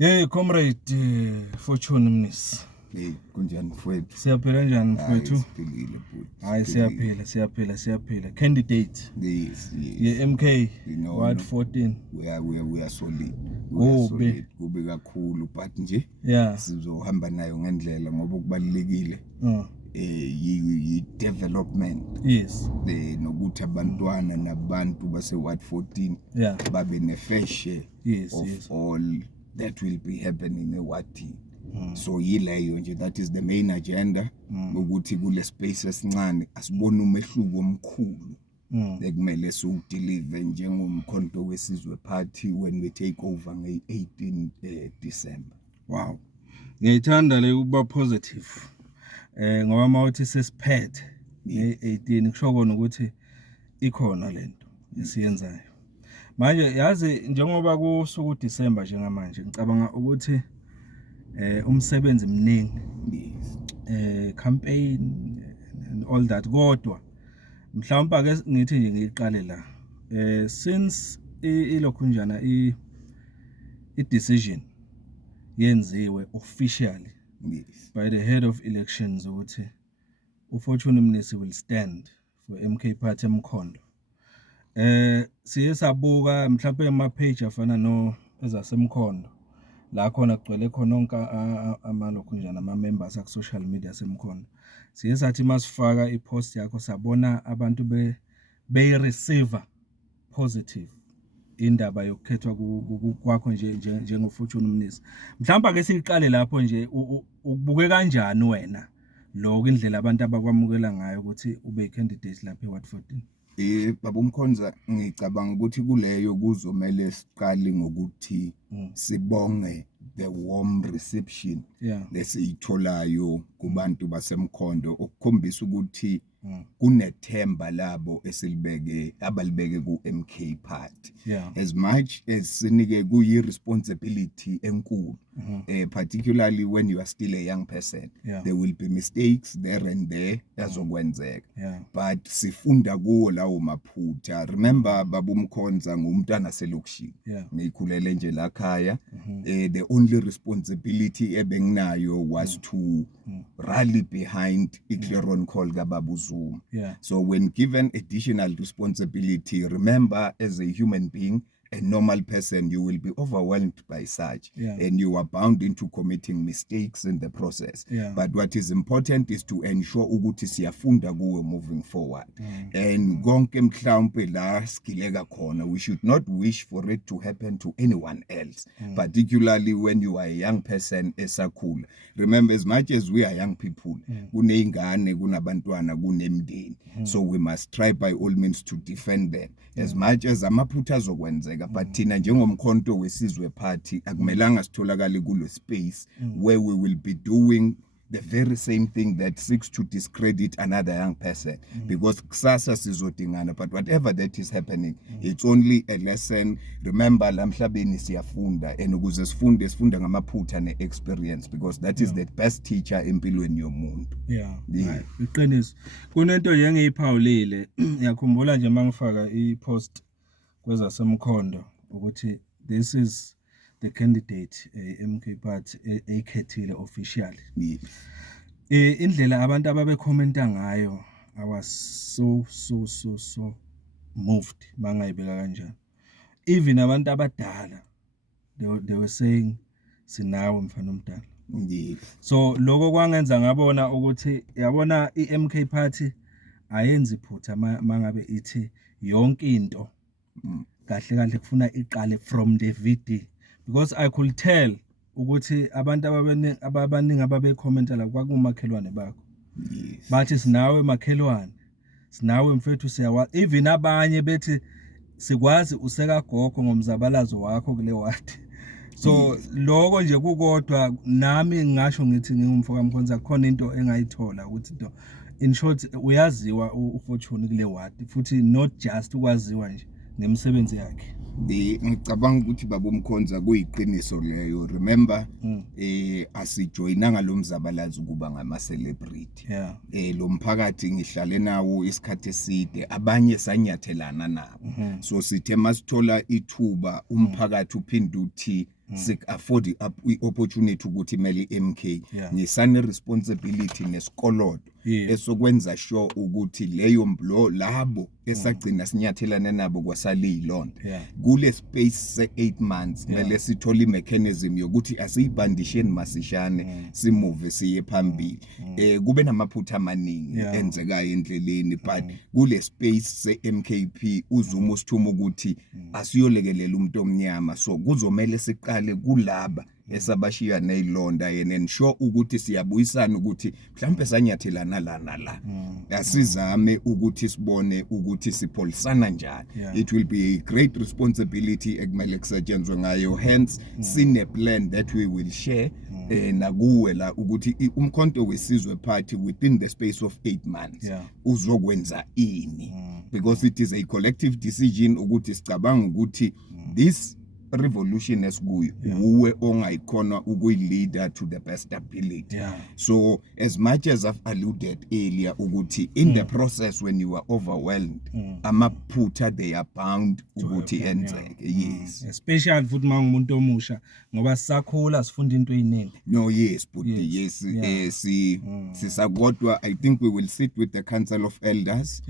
Hey comrade Fortune Mnisi. Hey kunjani mfowethu? Siyaphila kanjani mfowethu? Siphilile bhuti. Hayi siyaphila. Candidate. Yes. Ye MK Ward 14. We are solid. Kube kakhulu but nje sizohamba nayo ngendlela ngoba kubalekile. Yi development. Yes. Nokuthi abantwana nabantu base Ward 14 babe ne fair share of all that will be happening eWadi. So yileyo nje, that is the main agenda, ukuthi kule space esincane asibone umehluko omkhulu ekumele siwudeliver njengomkhonto wesizwe party when we take over nge-18 December. Wow. Ngiyithanda le ukuba positive. Ngoba mawuthi sesiphethe nge-18 kusho kona ukuthi ikhona lento esiyenzayo. Manje yazi njengoba kusuku December njengamanje ngicabanga ukuthi umsebenzi mningi, campaign and all that, kodwa mhlawumbe ake ngithi nje ngiqale la since ilokhunjana i-decision yenziwe officially by the head of elections ukuthi uFortune Mnisi will stand for MK Party eMkhondo. Siye sabuka mhlawumbe ama-page afana no ezaseMkhondo la khona kugcwele khona onke amalokhunjana ama-members aku-social media aseMkhondo. Siye sathi masifaka i-post yakho sabona abantu beyi-receive positive indaba yokukhethwa kwakho njengoFortune Mnisi. Mhlawumbe ake siqale lapho nje, ukubuke kanjani wena lokho indlela abantu abakwamukela ngayo ukuthi ube candidate lapha eWard 14? Baba Mkhonza, ngicabanga ukuthi kuleyo kuzomela siqale ngokuthi sibonge the warm reception lesiyitholayo kubantu baseMkhondo, okukhombisa ukuthi kunethemba labo abalibeke ku MK Party. As much as sinike kuyi responsibility enkulu, particularly when you are still a young person, there will be mistakes there and there ezokwenzeka, but sifunda kuwo lawo maphutha. Remember Baba Mkhonza ngumntana selokishini, ngikhulele nje la khaya. The only responsibility ebenginayo was to rally behind i-clearon call kaBaba uZuma. So when given additional responsibility, remember, as a human being, a normal person, you will be overwhelmed by such, and you are bound into committing mistakes in the process. But what is important is to ensure ukuthi siyafunda kuwe moving forward. And konke mhlawumbe la skileka khona, we should not wish for it to happen to anyone else, particularly when you are a young person esakhula. Remember, as much as we are young people, kuneyingane, kunabantwana, kunemndeni, so we must try by all means to defend them as much as amaphutha azokwenzeka. But thina njengomkhonto wesizwe party akumelanga sitholakale kulo space where we will be doing the very same thing that seeks to discredit another young person, because kusasa sizodingana. But whatever that is happening, it's only a lesson. Remember, la mhlabeni siyafunda, and ukuze sifunda ngamaphutha ne-experience, because that is the best teacher empilweni yomuntu. Iqiniso. Kunento yengiyiphawulile, ngiyakhumbula nje mangifaka i-post kwezaseMkhondo ukuthi this is the candidate MK Party ekhethile officially. Indlela abantu ababekhomenta ngayo, I was so moved mangayibeka kanjani. Even abantu abadala, they were saying sinawe mfana omdala. So lokho kwangenza ngabona ukuthi yabona iMK Party ayenzi iphutha mangabe ithi yonke into kahle kufuna iqale from the VD, because I could tell ukuthi abantu abaningi ababekhomenta la kwakumakhelwane bakho. Bathi sinawe makhelwane, sinawe mfethu siyawa, even abanye bethi sikwazi useka gogo ngomzabalazo wakho kule wadi. So lokho nje kukodwa nami ngisho ngithi ngingumfoka Mkhonza khona into engayithola ukuthi in short uyaziwa uFortune kule wadi, futhi not just ukwaziwa nje ngemsebenzi yakhe. Ngicabanga ukuthi Baba Mkhonza kuyiqiniso leyo. Remember, asijoyinanga lo mzabalazo kuba ngama celebrity. Lo mphakathi ngihlale nawo isikhathi eside, abanye sanyathelana nabo. So sithe masithola ithuba umphakathi uphinde uthi sik afford opportunity ukuthi imali MK ngisane responsibility nesikolodo esokwenza sure ukuthi leyo mblo labo esagcina sinyathelana nabo kwasaliyilonda kule space se 8 months mele sithole imechanism yokuthi asiyibandisheni masishane simove siye phambili kube namaphutha amaningi enzekayo endleleni but kule space se MKP uzuma usithuma ukuthi asiyolekelela umuntu omnyama so kuzomela siqale kulaba esabashiya nezilonda yena ensure ukuthi siyabuyisana ukuthi mhlambe sanyathelana la asizame ukuthi sibone ukuthi sipholisana njani it will be a great responsibility ekumele kusetshenzwe ngayo hence sine plan that we will share nakuwe la ukuthi umkhonto wesizwe party within the space of 8 months uzokwenza ini because it is a collective decision ukuthi sicabanga ukuthi this revolution esikuyo uwe ongayikhona ukuyileader to the best ability so as much as I've alluded earlier ukuthi in the process when you are overwhelmed amaphutha they are bound ukuthi enzeke yes especially futhi mangumuntu omusha ngoba sisakhula sifunda into eyiningi no yes but yes sisakodwa I think we will sit with the council of elders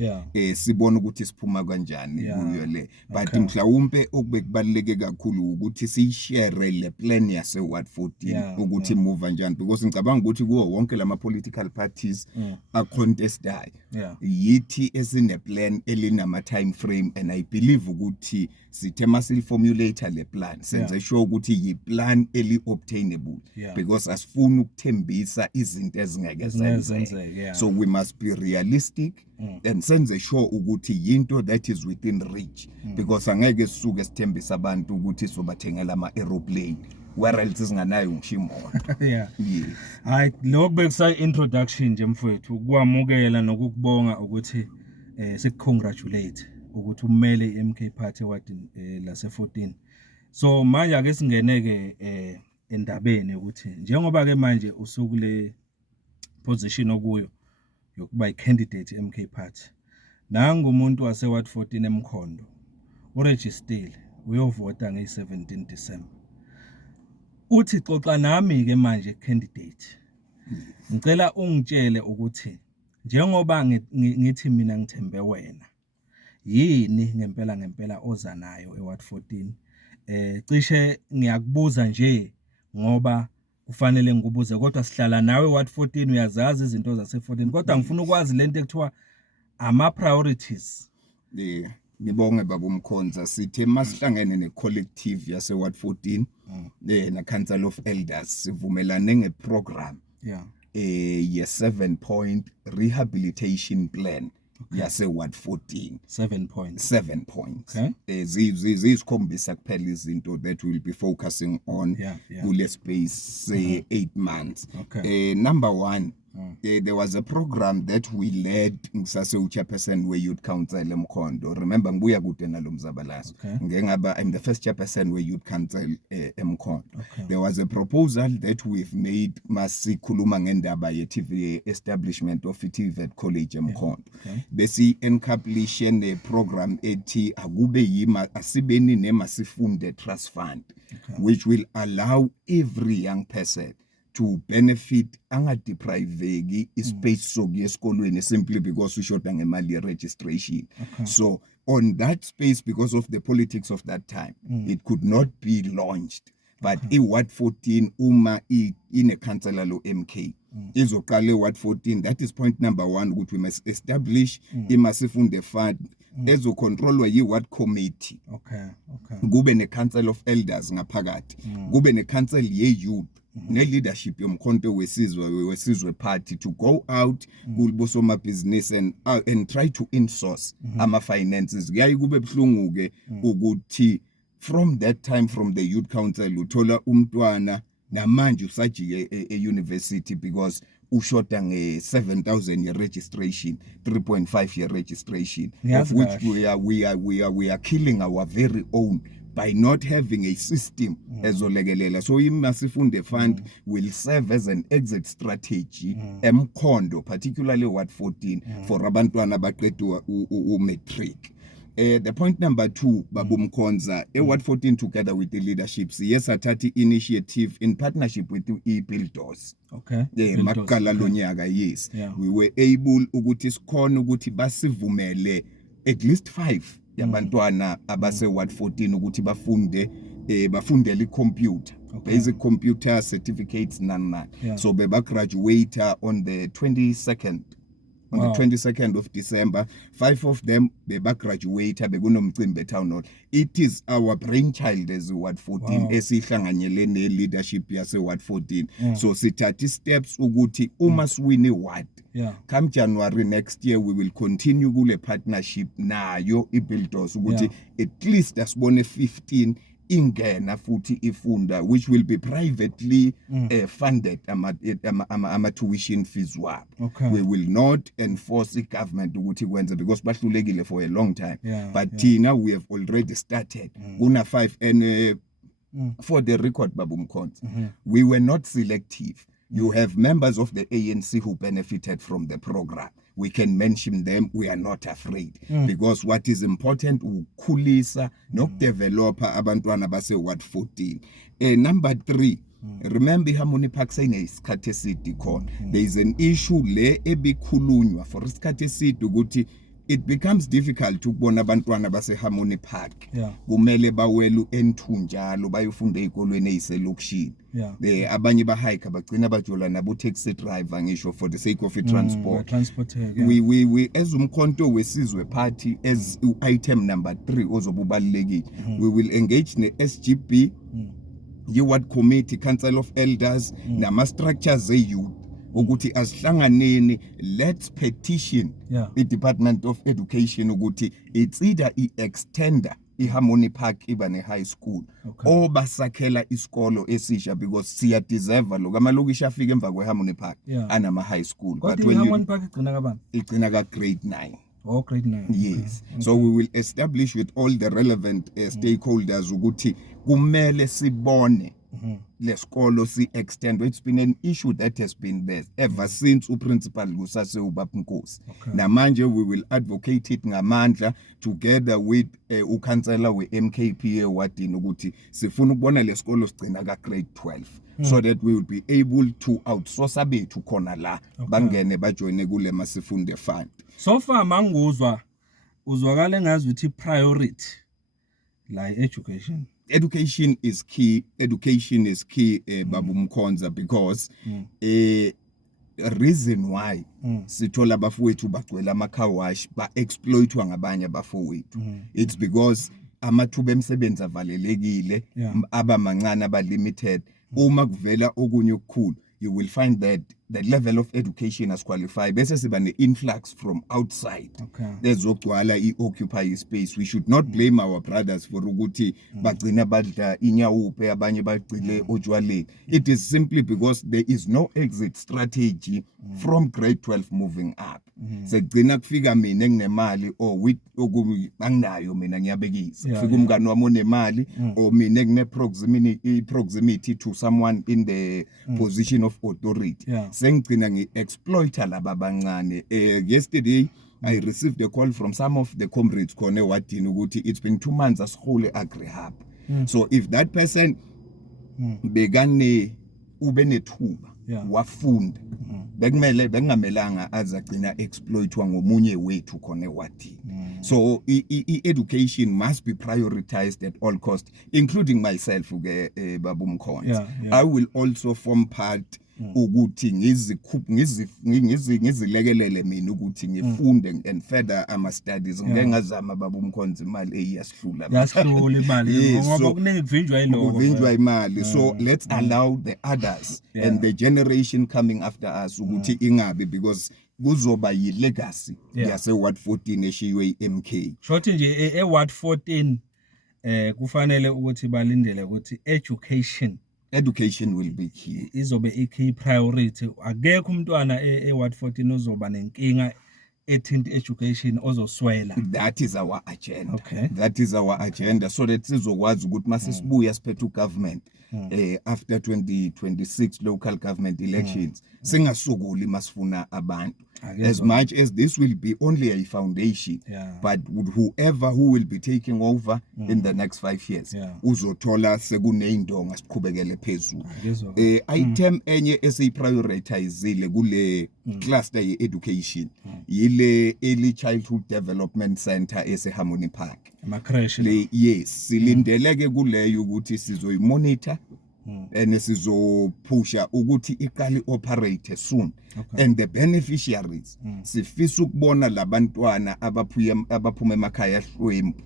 sibone ukuthi siphuma kanjani kuyo le but mhlawumbe okubekubaleke kakhulu ukuthi siyishare le plan yase Ward 14 ukuthi move kanjani because ngicabanga ukuthi kuwo wonke lama political parties a contestayo yithi esine plan elinama time frame and I believe ukuthi sithe masil formulate le plan senze sure ukuthi yi plan eli obtainable because asifuna ukuthembisa izinto ezingeke zenzeke so we must be realistic and senze sure ukuthi yinto that is within reach because angeke sisuke sithembisa abantu ukuthi sobathengela ama aeroplane where else singanayo ngishimoto hayi lokho bekusa introduction nje mfowethu ukwamukela nokukubonga ukuthi sikcongratulate ukuthi umele iMK party wadi lase 14 so manje ake singeneke endabeni ukuthi njengoba ke manje usukule position okuyo yokuba i-candidate eMK party nangu umuntu wase Ward 14 eMkhondo uregistered uyovota nge-17 December uthi xoxa nami ke manje candidate ngicela ungitshele ukuthi njengoba ngithi mina ngithembe wena yini ngempela oza nayo eWard 14 cishe ngiyakubuza nje ngoba kufanele ngikubuze kodwa sihlala nawe Ward 14 uyazazi izinto zase 14 kodwa ngifuna ukwazi lento ekuthiwa ama priorities ngibonge baba umkhonza sithe masihlangene necollective yase Ward 14 na council of elders sivumelane ngeprogram ye 7 point rehabilitation plan yase Ward 14 7 points zisikhombisa kuphela izinto that will be focusing on kule space 8 months number 1 there was a program that we led ngisase uchairperson we youth council eMkhondo remember ngibuya kude nalomzabalazo ngengaba I'm the first chairperson we youth council eMkhondo there was a proposal that we've made masikhuluma ngendaba ye TV establishment of TVET college eMkhondo bese encapsulation ne program ethi akube yima asibeni nemasifunde trust fund which will allow every young person to benefit angadepriveki ispace sokuya esikolweni simply because ushoda ngemali ye registration so on that space because of the politics of that time it could not be launched but iWard 14 uma ine councilor lo MK izoqala iWard 14 that is point number 1 ukuthi we must establish imasifunde fund ezocontrolwa yiWard committee kube ne council of elders ngaphakathi kube ne council ye youth ne leadership yomkhonto wesizwe party to go out kulbosoma business and try to insource ama finances kuyayi kube bhlungu ke ukuthi from that time from the youth council uthola umntwana namanje usajike e-university because ushoda nge-7,000 ye registration 3.5 ye registration of which we are killing our very own by not having a system ezolekelela so imasifunde fund will serve as an exit strategy eMkhondo particularly Ward 14 for abantwana abaqedwa umatric The point number 2, Babu Mkonza, Ward 14 together with the leaderships, yes, atati initiative in partnership with the Builders. Okay. Makala lonyaka, yes. Yeah. We were able ukuthi sikhona ukuthi basivumele at least 5 yabantwana abase Ward 14 ukuthi bafundele computer. Okay. Basic computer certificates none. Yeah. So beba graduate on the 22nd. On the 22nd of December, 5 of them beba graduate bekunomcimbi town hall. It is our brainchild as Ward 14 esihlanganyele ne leadership yase Ward 14. So sithatha steps ukuthi uma siwine ward. Come January next year we will continue kule partnership nayo iBuilders ukuthi at least asibone 15 ingena futhi ifunda, which will be privately funded ama tuition fees wabo. Okay. We will not enforce the government ukuthi kwenze because bahlulekile for a long time. But Tina, we have already started. Kuna 5 and for the record, Babu Mkonza, we were not selective. You have members of the ANC who benefited from the program. We can mention them. We are not afraid because what is important ukukhulisa nokudevelopa abantwana base Ward 14. Number 3, remember Harmony Park sayine isikhathi eside khona. There is an issue le ebikhulunywa for isikhathi eside ukuthi it becomes difficult ukubona abantwana base Harmony Park kumele bawelu enthunjalo bayofunda ezikolweni eziselokishini. Abanye bahike bagcina bajola nabo taxi driver ngisho for the sake of transport. We as umkhonto wesizwe party as item number 3 ozobubalekile. We will engage ne SGB, Ward Committee, Council of Elders, nama structures youth ukuthi asihlanganeni, let's petition the Department of Education ukuthi it's either extender Harmony Park ibane high school or basakhela isikolo esisha because siya deserve lo kamalokishi afike emva kwe Harmony Park anama high school. But when Harmony Park igcina ka grade 9. Oh, grade 9. Yes. Okay. So we will establish with all the relevant stakeholders ukuthi kumele sibone lesikolo si extend. It's been an issue that has been there ever since uprincipal kusase ubaba Nkosi. Namanje we will advocate it ngamandla together with ukhansela we MKPA wadini ukuthi sifuna ukubona lesikolo sigcina ka grade 12 so that we will be able to outsource abethu khona la bangene bajoine kule masifunde fund. So far manguzwa uzwakala ngazi ukuthi priority la education. Education is key. Babu Mkonza, because reason why sithola bafowethu bagcwela amakhawash ba-exploitwa ngabanye abafowethu, it's because amathuba emsebenzi avalelekile, abamancane aba-limited. Uma kuvela okunye okukhulu, you will find that the level of education has qualified. Bese siba ne-influx from outside. Ezogcwala i-occupy space. We should not blame our brothers for ukuthi bagcina badla inyawupe abanye bagcile ojwaleni. It is simply because there is no exit strategy from grade 12 moving up. Segcina kufika mina nginemali or with anginayo mina ngiyabekisa. Kufika umngani wami onemali or mina ngine proximity to someone in the position of authority. Sengcina ngi-exploiter laba abancane. Yesterday I received a call from some of the comrades khona wadini ukuthi it's been 2 months asihole agri-hub. So if that person begane ube nethuba wafunda bekumele bengamelanga azagcina exploitwa ngomunye wethu khona wadini. So education must be prioritized at all costs, including myself Babu Mkonza. I will also form part ukuthi ngizilekelele mina ukuthi ngifunde and further ama studies. Ngeke ngazama Babu Mkonza imali eyasihlula imali ngoba kuningi kuvinjwa imali. So let's allow the others and the generation coming after us ukuthi ingabe, because kuzoba yi-legacy yase Ward 14 eshiwe MK. Shothi nje Ward 14 kufanele ukuthi balindele ukuthi education will be key. Izobe i-key priority. Akekho umntwana Ward 14 ozoba nenkinga ethinta education ozoswela. That is our agenda. That is our agenda, so that sizokwazi ukuthi masisibuya siphethe ugovernment after 2026 local government elections singasukuli masifuna abantu. as much as this will be only a foundation, but whoever who will be taking over in the next 5 years, uzothola sekuneyindonga siqhubekele phezulu. Item enye esiprioritizile kule cluster ye education yile early childhood development center eseHarmony Park. Yes, silindeleke kuleyo ukuthi sizoyimonitor and sizopusha ukuthi iqali operate soon, and the beneficiaries sifisa ukubona labantwana abaphuma emakhaya ahlwempu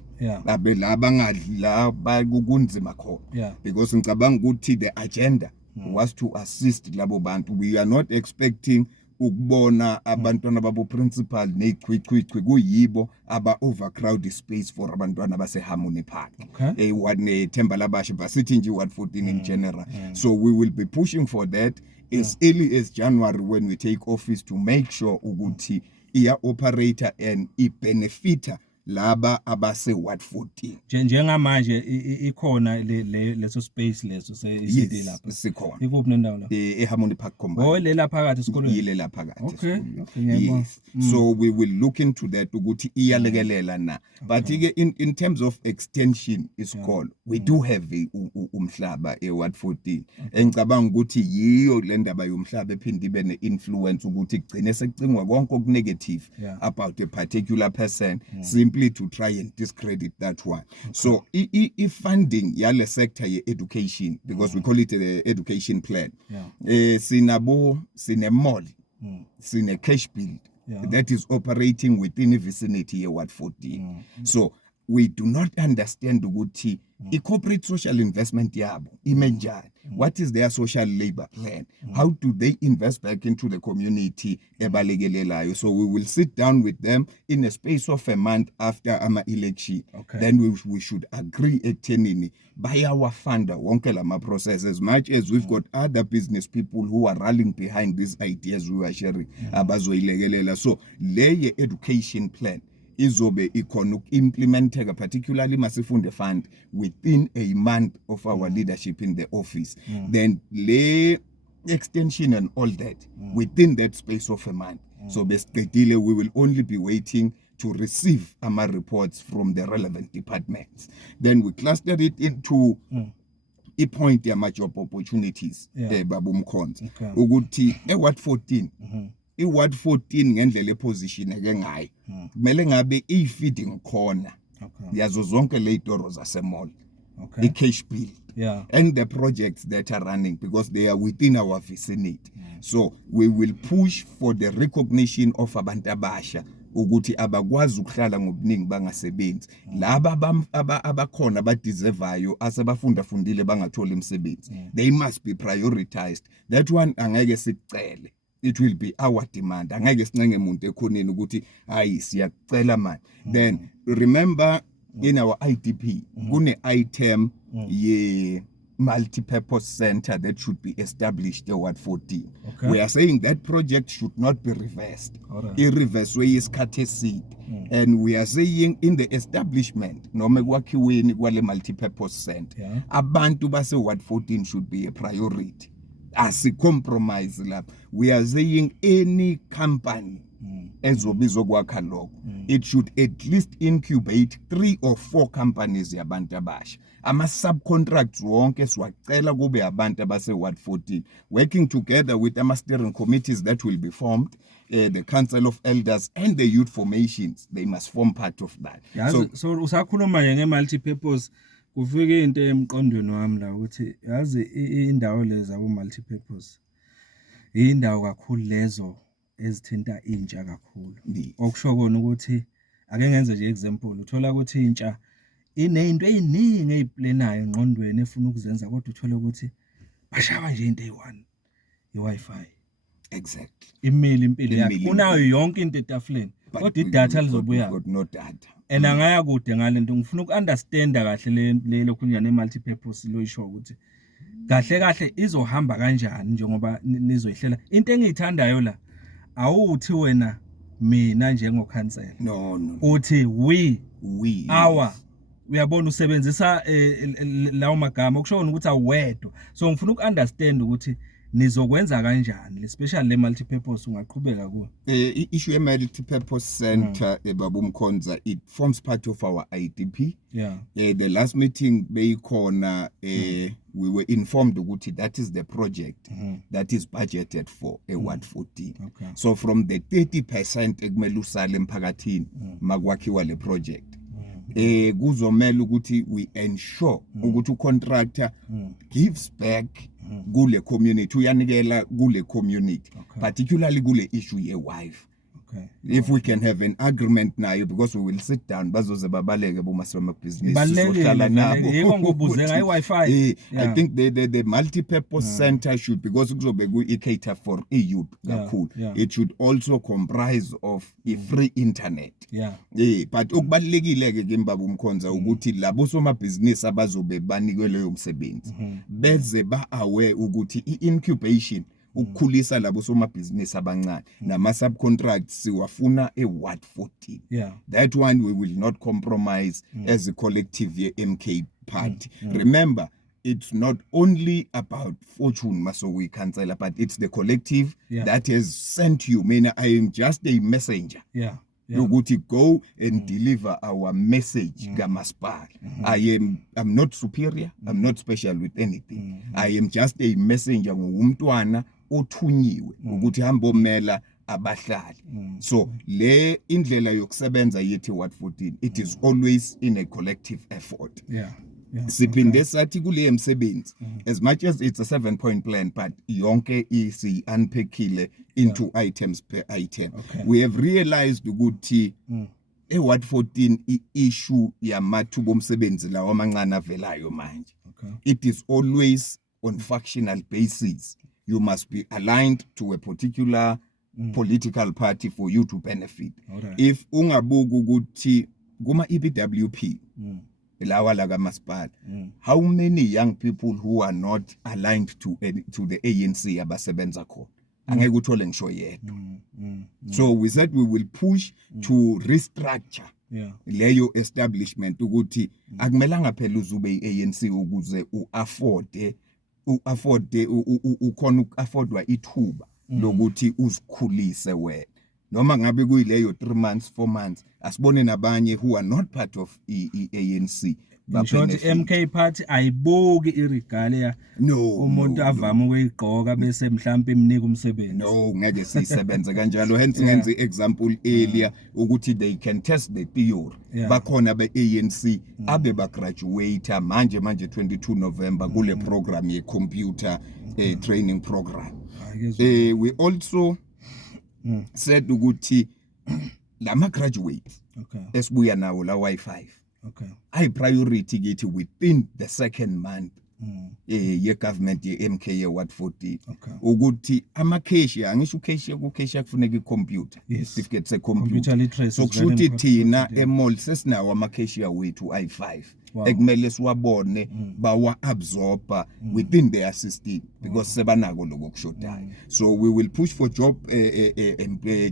laba ngadla bakunzima khona, because ngicabanga ukuthi the agenda was to assist labo bantu. We are not expecting ukubona abantwana babo principal nechichichi kuyibo aba overcrowded space for abantwana baseHarmony Park. One Themba Labashe Varsity nje Ward 14 in general. So we will be pushing for that as early as January when we take office to make sure ukuthi iya operator and I benefita laba abase Ward 14. Njengamanje ikhona leso space leso se lapha. Sikhona. Ikuphi nendawo la? eHarmony Park combined. Oh lela phakathi esikolweni. Yilela phakathi. Yes. So we will look into that ukuthi iyalekelela na. But in terms of extension isikolo, we do have umhlaba eWard 14. Engicabanga ukuthi yiyo le ndaba yomhlaba ephinde ibe neinfluence ukuthi kugcine sekucingwa konke okunegative about a particular person simply to try and discredit that one. So if funding yale sector ye education, because we call it the education plan, sine mall, sine cash build that is operating within the vicinity ye Ward 14. So we do not understand ukuthi i-corporate social investment yabo imenjani. What is their social labor plan? How do they invest back into the community ebalekelelayo? So we will sit down with them in a space of a month after our election. Then we should agree ekuthenini bayawafunda wonke lama process, as much as we've got other business people who are rallying behind these ideas we are sharing abazoyilekelela. So le education plan izobe ikhona implementeka, particularly masifunde fund within a month of our leadership in the office. Then le extension and all that within that space of a month. So basically we will only be waiting to receive our reports from the relevant departments. Then we clustered it into i-point yama-job opportunities Babu Mkhonza ukuthi eWard 14 iWard 14 ngendlela epositioneke ngayo kumele ngabe i-feeding corner yazo zonke lezitoro zasemall, i-cash build and the projects that are running, because they are within our vicinity. So we will push for the recognition of abantu abasha ukuthi abakwazi ukuhlala ngobuningi bangasebenzi, laba abakhona abadeservayo asebafundile bangathola imisebenzi, they must be prioritized. That one angeke sicele, it will be our demand. Angeke sincenge umuntu ekhoneni ukuthi hayi siyacela manje. Then remember in our IDP kune item ye multi-purpose center that should be established at Ward 14. We are saying that project should not be reversed. I-reverse way isikhathi eside. And we are saying in the establishment noma kwakhiweni kwale multi-purpose center abantu base Ward 14 should be a priority. As a compromise lapha, we are saying any company ezobizwa kwakha lokho, it should at least incubate 3 or 4 companies yabantu abasha. Ama subcontracts wonke siwacela kube abantu abase Ward 14 working together with ama steering committees that will be formed, the council of elders and the youth formations. They must form part of that. So usakhuluma nge multi purpose, kufike into emqondweni wami la ukuthi yazi indawo lezi abo multi purpose indawo kakhulu lezo ezithinta intsha kakhulu. Okusho kona ukuthi ake ngenze nje example, uthola ukuthi intsha inezinto eziningi eziplaneayo engqondweni efuna ukuzenza, kodwa uthola ukuthi bashaba nje into eyi1 i-Wi-Fi. Exactly. Imali impilo yakhe unayo yonke into etafuleni, kodwa idatha lizobuya no data. And angaya kude ngalento, ngifuna ukunderstanda kahle le lokunyana multi purpose loyisho ukuthi kahle izohamba kanjani njengoba nizoyihlela. Into engiyithandayo la awuthi wena mina njengokhansela, no uthi we our uyabona usebenzisa lawo magama okushona ukuthi awedwa. So ngifuna ukunderstand ukuthi nizokwenza kanjani especially le multipurpose ungaqhubeka kuyo issue ye multipurpose center baba umkhonza it forms part of our IDP the last meeting beyikhona we were informed ukuthi that is the project that is budgeted for Ward 14 so from the 30% ekumele usale emphakathini makwakhiwa le project kuzomela ukuthi we ensure ukuthi ucontractor gives back kule community uyanikela kule community particularly kule issue ye wife if we can have an agreement nayo because we will sit down bazoze babaleke bomasoma business sohlala nabo I think the multipurpose center should because kuzobe ku cater for youth kakhulu it should also comprise of a free internet but okubalekile ke mbaba umkhonza ukuthi labo soma business abazobe banikwe leyo umsebenzi beze ba aware ukuthi incubation ukukhulisa labo somabhizinisi abancane nama subcontracts siwafuna eWard 14 that one we will not compromise as a collective ye MK party remember it's not only about Fortune Masowe Council but it's the collective that has sent you I am just a messenger ukuthi go and deliver our message kamasipala I'm not superior I'm not special with anything I am just a messenger ngumntwana othunyiwe ukuthi hamba omela abahlali so le indlela yokusebenza yethi Ward 14 it is always in a collective effort siphinde sathi kule emsebenzi as much as it's a 7-point plan but yonke isi unpackile into items per item we have realized ukuthi Ward 14 issue yamathuba omsebenzi lawo amancane avelayo manje it is always on factional basis you must be aligned to a particular political party for you to benefit if ungabuka ukuthi kuma EPWP lawa la kamasipala how many young people who are not aligned to the ANC abasebenza khona angeke uthole ngisho yedwa so we said we will push to restructure leyo establishment ukuthi akumelanga phela uzube iANC ukuze ukhona ukuaffordwa ithuba lokuthi uzikhulise wena noma ngabe kuyileyo 3 months 4 months asibone nabanye who are not part of ANC babenefit MK party ayibuki iregalia umuntu avama ukuyigqoka bese mhlawumbe imnika umsebenzi no ngeke sisebenze kanjalo hence ngenze example earlier ukuthi they can test the theory bakhona beANC abe ba graduate manje 22 November kule program ye computer training program we also said ukuthi lama graduates esibuya nawo la Wi-Fi I priority kithi within the second month ye government ye MK ye Ward 14 ukuthi ama cache angisho cache ku cache kufuneka icomputer certificate se computer so kushuthi thina emall sesinawo ama cache wethu i5 ekumele siwabone bawa absorber within their system because sebanako lokushodayo so we will push for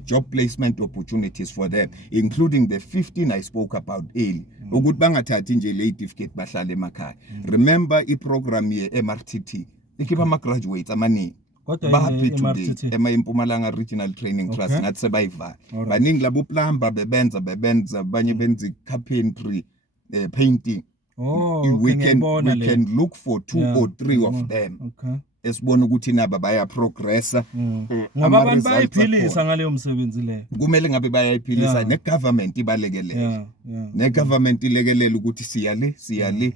job placement opportunities for them including the 15 I spoke about earlier ukuthi bangathathi nje le certificate bahlale emakhaya remember I program ye MRTT ikhipha ama graduates amaningi ba happy today eMpumalanga Regional Training Trust ngathi sebayivala baningi labo plumber bebenza banye benza carpentry painting we can look for 2 or 3 of them esibona ukuthi naba baya progressa ngoba abantu bayiphilisa ngaleyo msebenzi leyo kumele ngabe bayayiphilisa negovernment ibalekelele negovernment ilekelela ukuthi siyale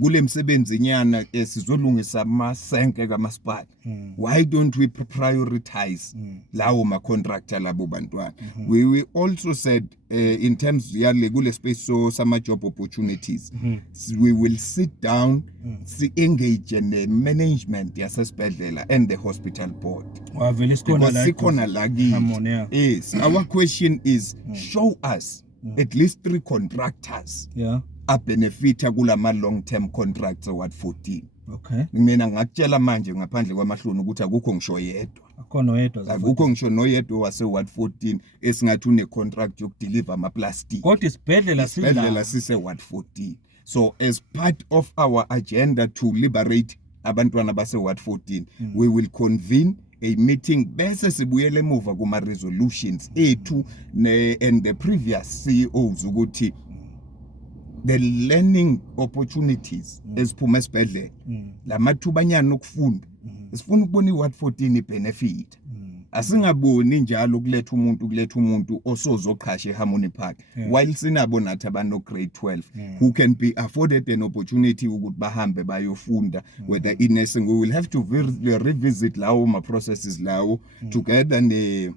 kule msebenzi nyana sizolungisa amasenke kamasipala why don't we prioritize lawo ma contractor labo bantwana we also said in terms yale kule space so some job opportunities we will sit down engage in the management yasesibhedlela and the hospital board sikhona la yes our question is show us at least 3 contractors abenefita kulama long term contracts Ward 14 mina ngakutshela manje ngaphandle kwamahloni ukuthi akukho ngisho yedwa akukho ngisho noyedwa wase Ward 14 esingathi une contract yokudeliver ama plastic kodwa isibhedlela sise Ward 14 so as part of our agenda to liberate abantwana base Ward 14 we will convene a meeting bese sibuyele emuva kuma resolutions ethu and the previous CEOs ukuthi the learning opportunities esiphuma esibhedlela lamathubanyana okufunda sifuna ukubona iWard 14 ibenefit asingaboni njalo kuletha umuntu osozoqhasha eHarmony Park while sinabo nathi abano grade 12 who can be afforded an opportunity ukuthi bahambe bayofunda whether in nursing. We will have to revisit lawo ma processes lawo together ne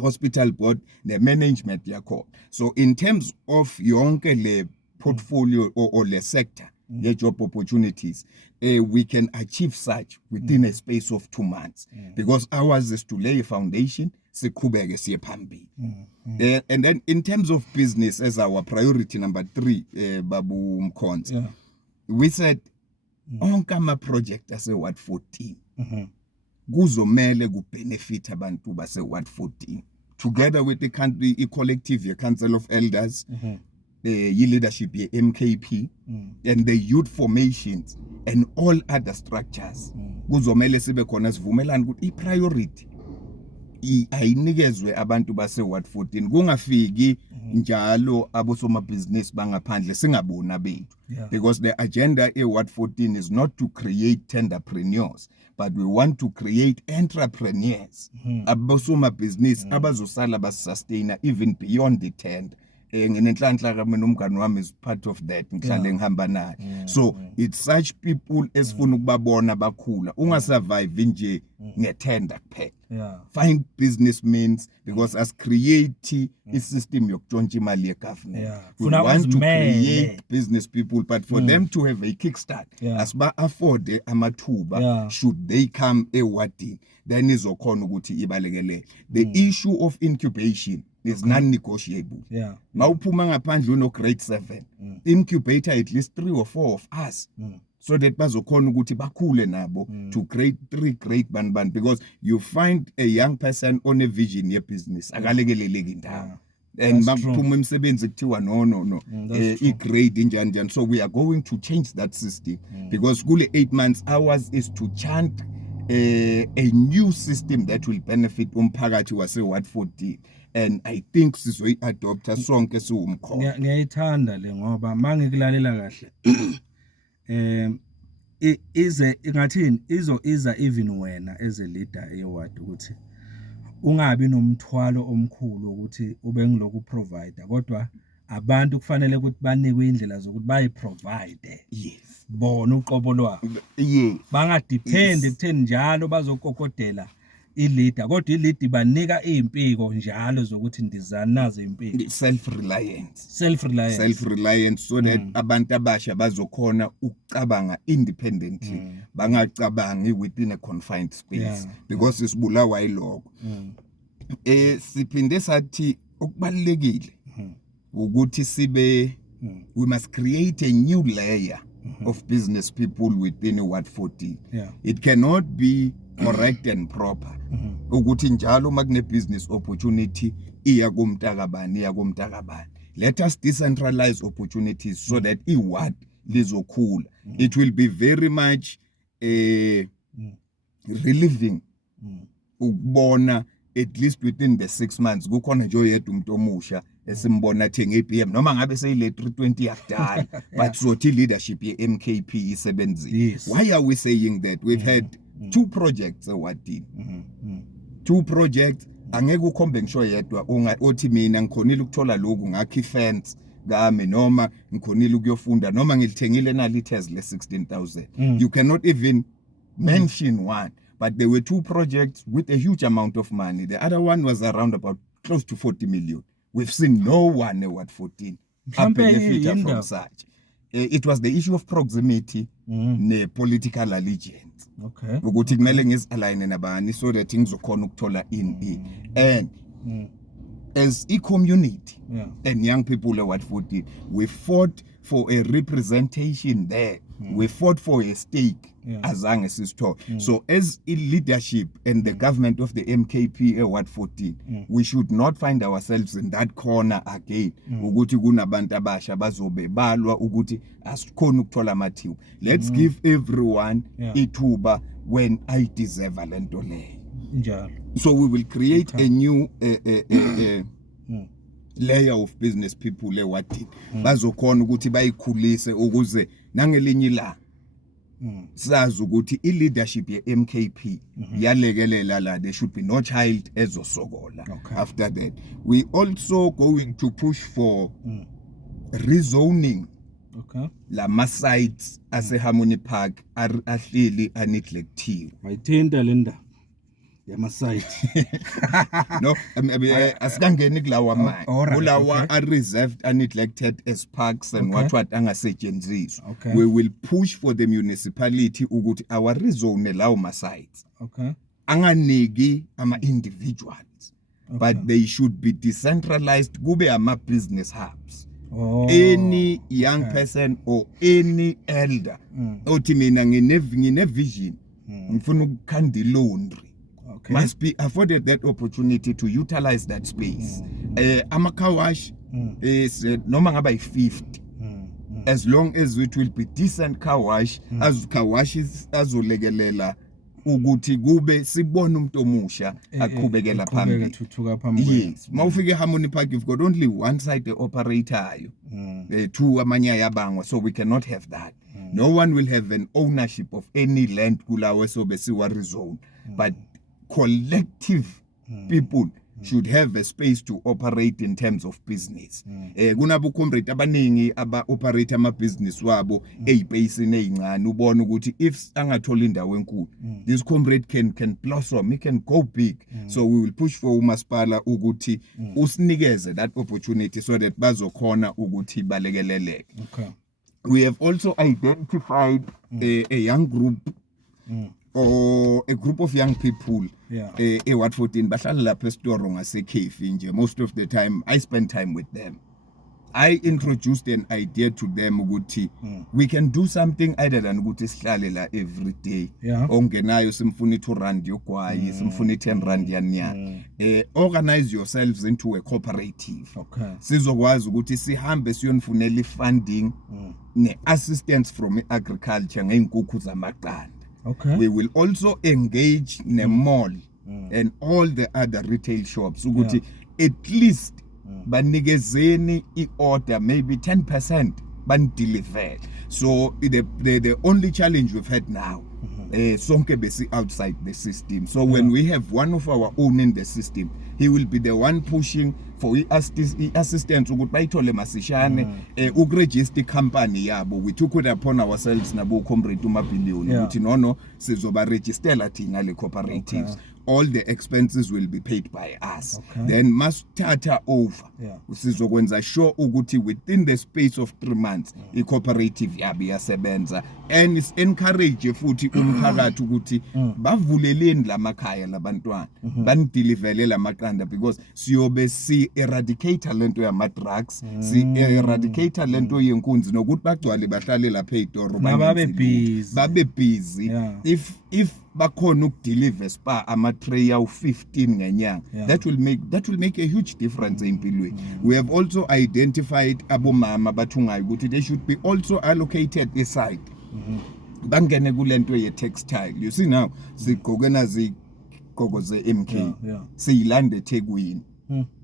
hospital board ne management yakho. So in terms of yonke le portfolio or le sector the job opportunities, we can achieve such within a space of 2 months because ours is to lay a foundation, siqhubeke siye phambili. And then in terms of business as our priority number 3, Babu Mkhonza, we said onke ama project ase Ward 14 kuzomele kubenefit abantu base Ward 14 together with the country collective council of elders, leadership MKP and the youth formations and all other structures kuzomele sibe khona sivumelana ukuthi priority ayinikezwe abantu base Ward 14 kungafiki njalo abosoma business bangaphandle singabona bethu because the agenda Ward 14 is not to create tenderpreneurs but we want to create entrepreneurs abosoma business abazosala basustaina even beyond the tender. Ngenhlanhla kami nomngane wami is part of that ngihlale ngihamba naye. So it's such people esifuna ukubabona bakhula ungasurvive nje ngethenda kuphela. Find businessmen because as create a system yokutshontsha imali yegovernment. We want to create business people but for them to have a kickstart as ba afford amathuba should they come ewadini then izokhona ukuthi ibalekele. The issue of incubation is non-negotiable. Mawuphuma ngaphandle uno grade 7 incubator at least 3 or 4 of us so that bazokhona ukuthi bakhule nabo to grade 3 grade ban because you find a young person on a vision ye business akalekeleleki ndawo and baphuma emsebenzi kuthiwa no i-grade njani. So we are going to change that system because kule 8 months ours is to chant a new system that will benefit umphakathi wase Ward 14 and I think sizoyi adopta sonke siwumkhono. Ngiyayithanda le ngoba mangikulalela kahle ize ngathini iza even wena as a leader eward ukuthi ungabi nomthwalo omkhulu ukuthi ube ngilokhu provider kodwa abantu kufanele ukuthi banikwe indlela zokuthi bayi provide bona uqobo lwabo bangadepend ekutheni njalo bazokokodela i-leader kodwa i-leader banika impiko njalo zokuthi ndizanazo impiko self reliance so that abantu abasha bazokhona ukucabanga independently bangacabangi within a confined space because isibulawa yiloko siphinde sathi okubalekile ukuthi sibe we must create a new layer of business people within Ward 14. It cannot be correct and proper ukuthi njalo makune business opportunity iya kumntakabani let us decentralize opportunities so that iward lizokhula. It will be very much relieving ukubona at least within the 6 months kukhona nje oyedwa umuntu omusha esimbona thenga iBM noma ngabe seyile 320 yakudala but sothi leadership ye MKP isebenzile. Why are we saying that? We've had 2 projects ewadini 2 projects angeke ukhombe ngisho yedwa othi mina ngikhonile ukuthola lokhu ngakhi fence ngami noma ngikhonile ukuyofunda noma ngilithengile nalithes le 16,000. You cannot even mention one. But there were 2 projects with a huge amount of money. The other one was around about close to 40 million. We've seen no one at Ward 14 benefit from such. It was the issue of proximity ne political allegiance. Okay. Ukuthi kumele ngizalign nabani so that ngizokhona ukuthola in and as a community and young people at Ward 14 we fought for a representation there we fought for a stake azange sisitho. So as in leadership and the government of the MKP Ward 14, we should not find ourselves in that corner again ukuthi kunabantu abasha bazobe balwa ukuthi asikhona ukuthola amathiwa. Let's give everyone ithuba when I deserve lento leyo. Njalo. So we will create a new layer of business people lewathi bazokhona ukuthi bayikhulise ukuze nangelinye la sazi ukuthi i-leadership ye-MKP yalekelela la. There should be no child ezosokola. After that we also going to push for rezoning lama sites ase Harmony Park ahleli aneglectiwe. Ayithinta le ndaba yama site. No, asikangeni kulawa manje kulawa are reserved and neglected as parks and what angasetshenziswa. We will push for the municipality ukuthi our rezone lawo ma sites anganiki ama individuals, but they should be decentralized, kube ama business hubs. Any young person or any elder othi mina ngine vision ngifuna ukukhanda laundry must be afforded that opportunity to utilize that space. Ama car wash is noma ngaba yi-50 as long as it will be decent car wash, as car washes azolekelela ukuthi kube sibona umuntu omusha aqhubekela phambili. Yes, mawufike eHarmony Park you've got only one side the operator ayo, two amanye ayabangwa, so we cannot have that. No one will have an ownership of any land kulawe so besiwa rezone, but collective people should have a space to operate in terms of business. Kunabo comrade abaningi aba operate ama business wabo eyibasini ezincane ubona ukuthi if angathola indawo enkulu this comrade can blossom, he can go big. So we will push for umasipala ukuthi usinikeze that opportunity so that bazokhona ukuthi balekeleleke. We have also identified a young group or a group of young people Ward 14 bahlala lapha eStoro ngaseKhefi nje. Most of the time I spend time with them. I introduced an idea to them ukuthi we can do something other than ukuthi sihlale la every day. Ongenayo simfuna i-2 yogwayi, simfuna i-10 yanyana. Organize yourselves into a cooperative. Sizokwazi ukuthi sihambe siyonifunela funding ne-assistance from agriculture ngeinkukhu zamaqanda. We will also engage the mall and all the other retail shops ukuthi at least banikezeni i-order maybe 10% bandeliver. So the only challenge we've had now sonke besi outside the system. So when we have one of our own in the system, he will be the one pushing for assistance ukuthi bayithole masishane ukuregister company yabo. We took it upon ourselves nabo comrade umabhillion ukuthi no sizoba registera thina le cooperatives. All the expenses will be paid by us. Then must tata over. Sizokwenza sure ukuthi within the space of 3 months i-cooperative yabi yasebenza, and is encourage futhi umphakathi ukuthi bavuleleni lamakhaya labantwana bandeliverele lamaqanda, because siyobe si eradicate lento yama drugs, si eradicate lento yenkunzi nokuthi bagcwale bahlale lapha eDoro babe busy. If bakhona ukudeliver spa ama-tray awu-15 ngenyanga, that will make a huge difference empilweni. We have also identified abomama bathungayo ukuthi they should be also allocated aside bangene kulento ye-textile. You see now sigqokena zigqoko ze-MK siyilanda eThekwini,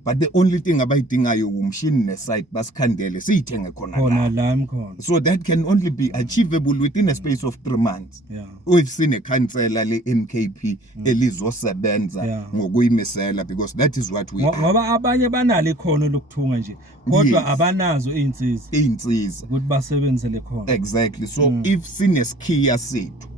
but the only thing abayidingayo umshini nesite basikhandele siyithenge khona la. So that can only be achievable within a space of 3 months. We've seen a councillor le MKP elizosebenza ngokuyimisela, because that is what we ngoba abanye banale ikhono lokuthunga nje kodwa abanazo izinsiza ukuthi basebenzele khona. Exactly. So if sineskiya sethu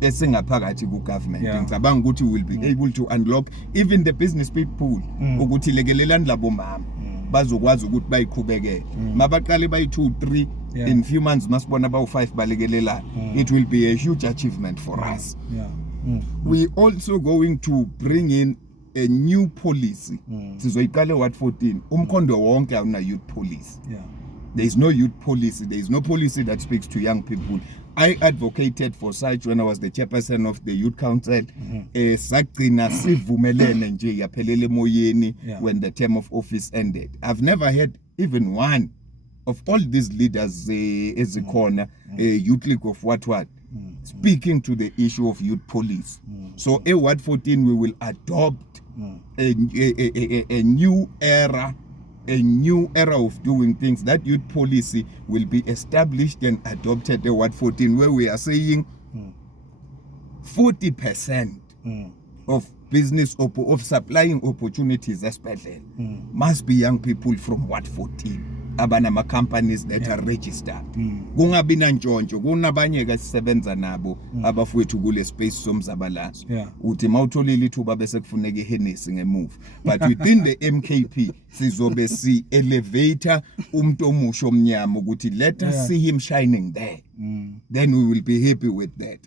esingaphakathi ku government, ngicabanga ukuthi we will be able to unlock even the business people ukuthi lekelelani labo mama bazokwazi ukuthi bayiqhubekele. Mabaqale bayi2 3 in few months masibona bawu5 balekelelana, it will be a huge achievement for us. We also going to bring in a new policy. Sizoyiqala Ward 14 umkhondo wonke awuna youth policy. There is no youth policy. There is no policy that speaks to young people. I advocated for such when I was the chairperson of the youth council. Sagcina sivumelene nje yaphelele emoyeni when the term of office ended. I've never had even one of all these leaders ezikhona youth league of what speaking to the issue of youth police. So Ward 14 we will adopt a new era, a new era of doing things. That youth policy will be established and adopted at Ward 14, where we are saying 40% of business of supplying opportunities especially must be young people from Ward 14. Abanama companies that are registered. Kungabi nantshontsho kunabanye ke sisebenza nabo abafowethu kule space somzabalazo. Uthi mawutholile ithuba bese kufuneka iHennessy ngemove. But within the MKP sizobe si elevator umuntu omusha omnyama ukuthi let us see him shining there. Then we will be happy with that.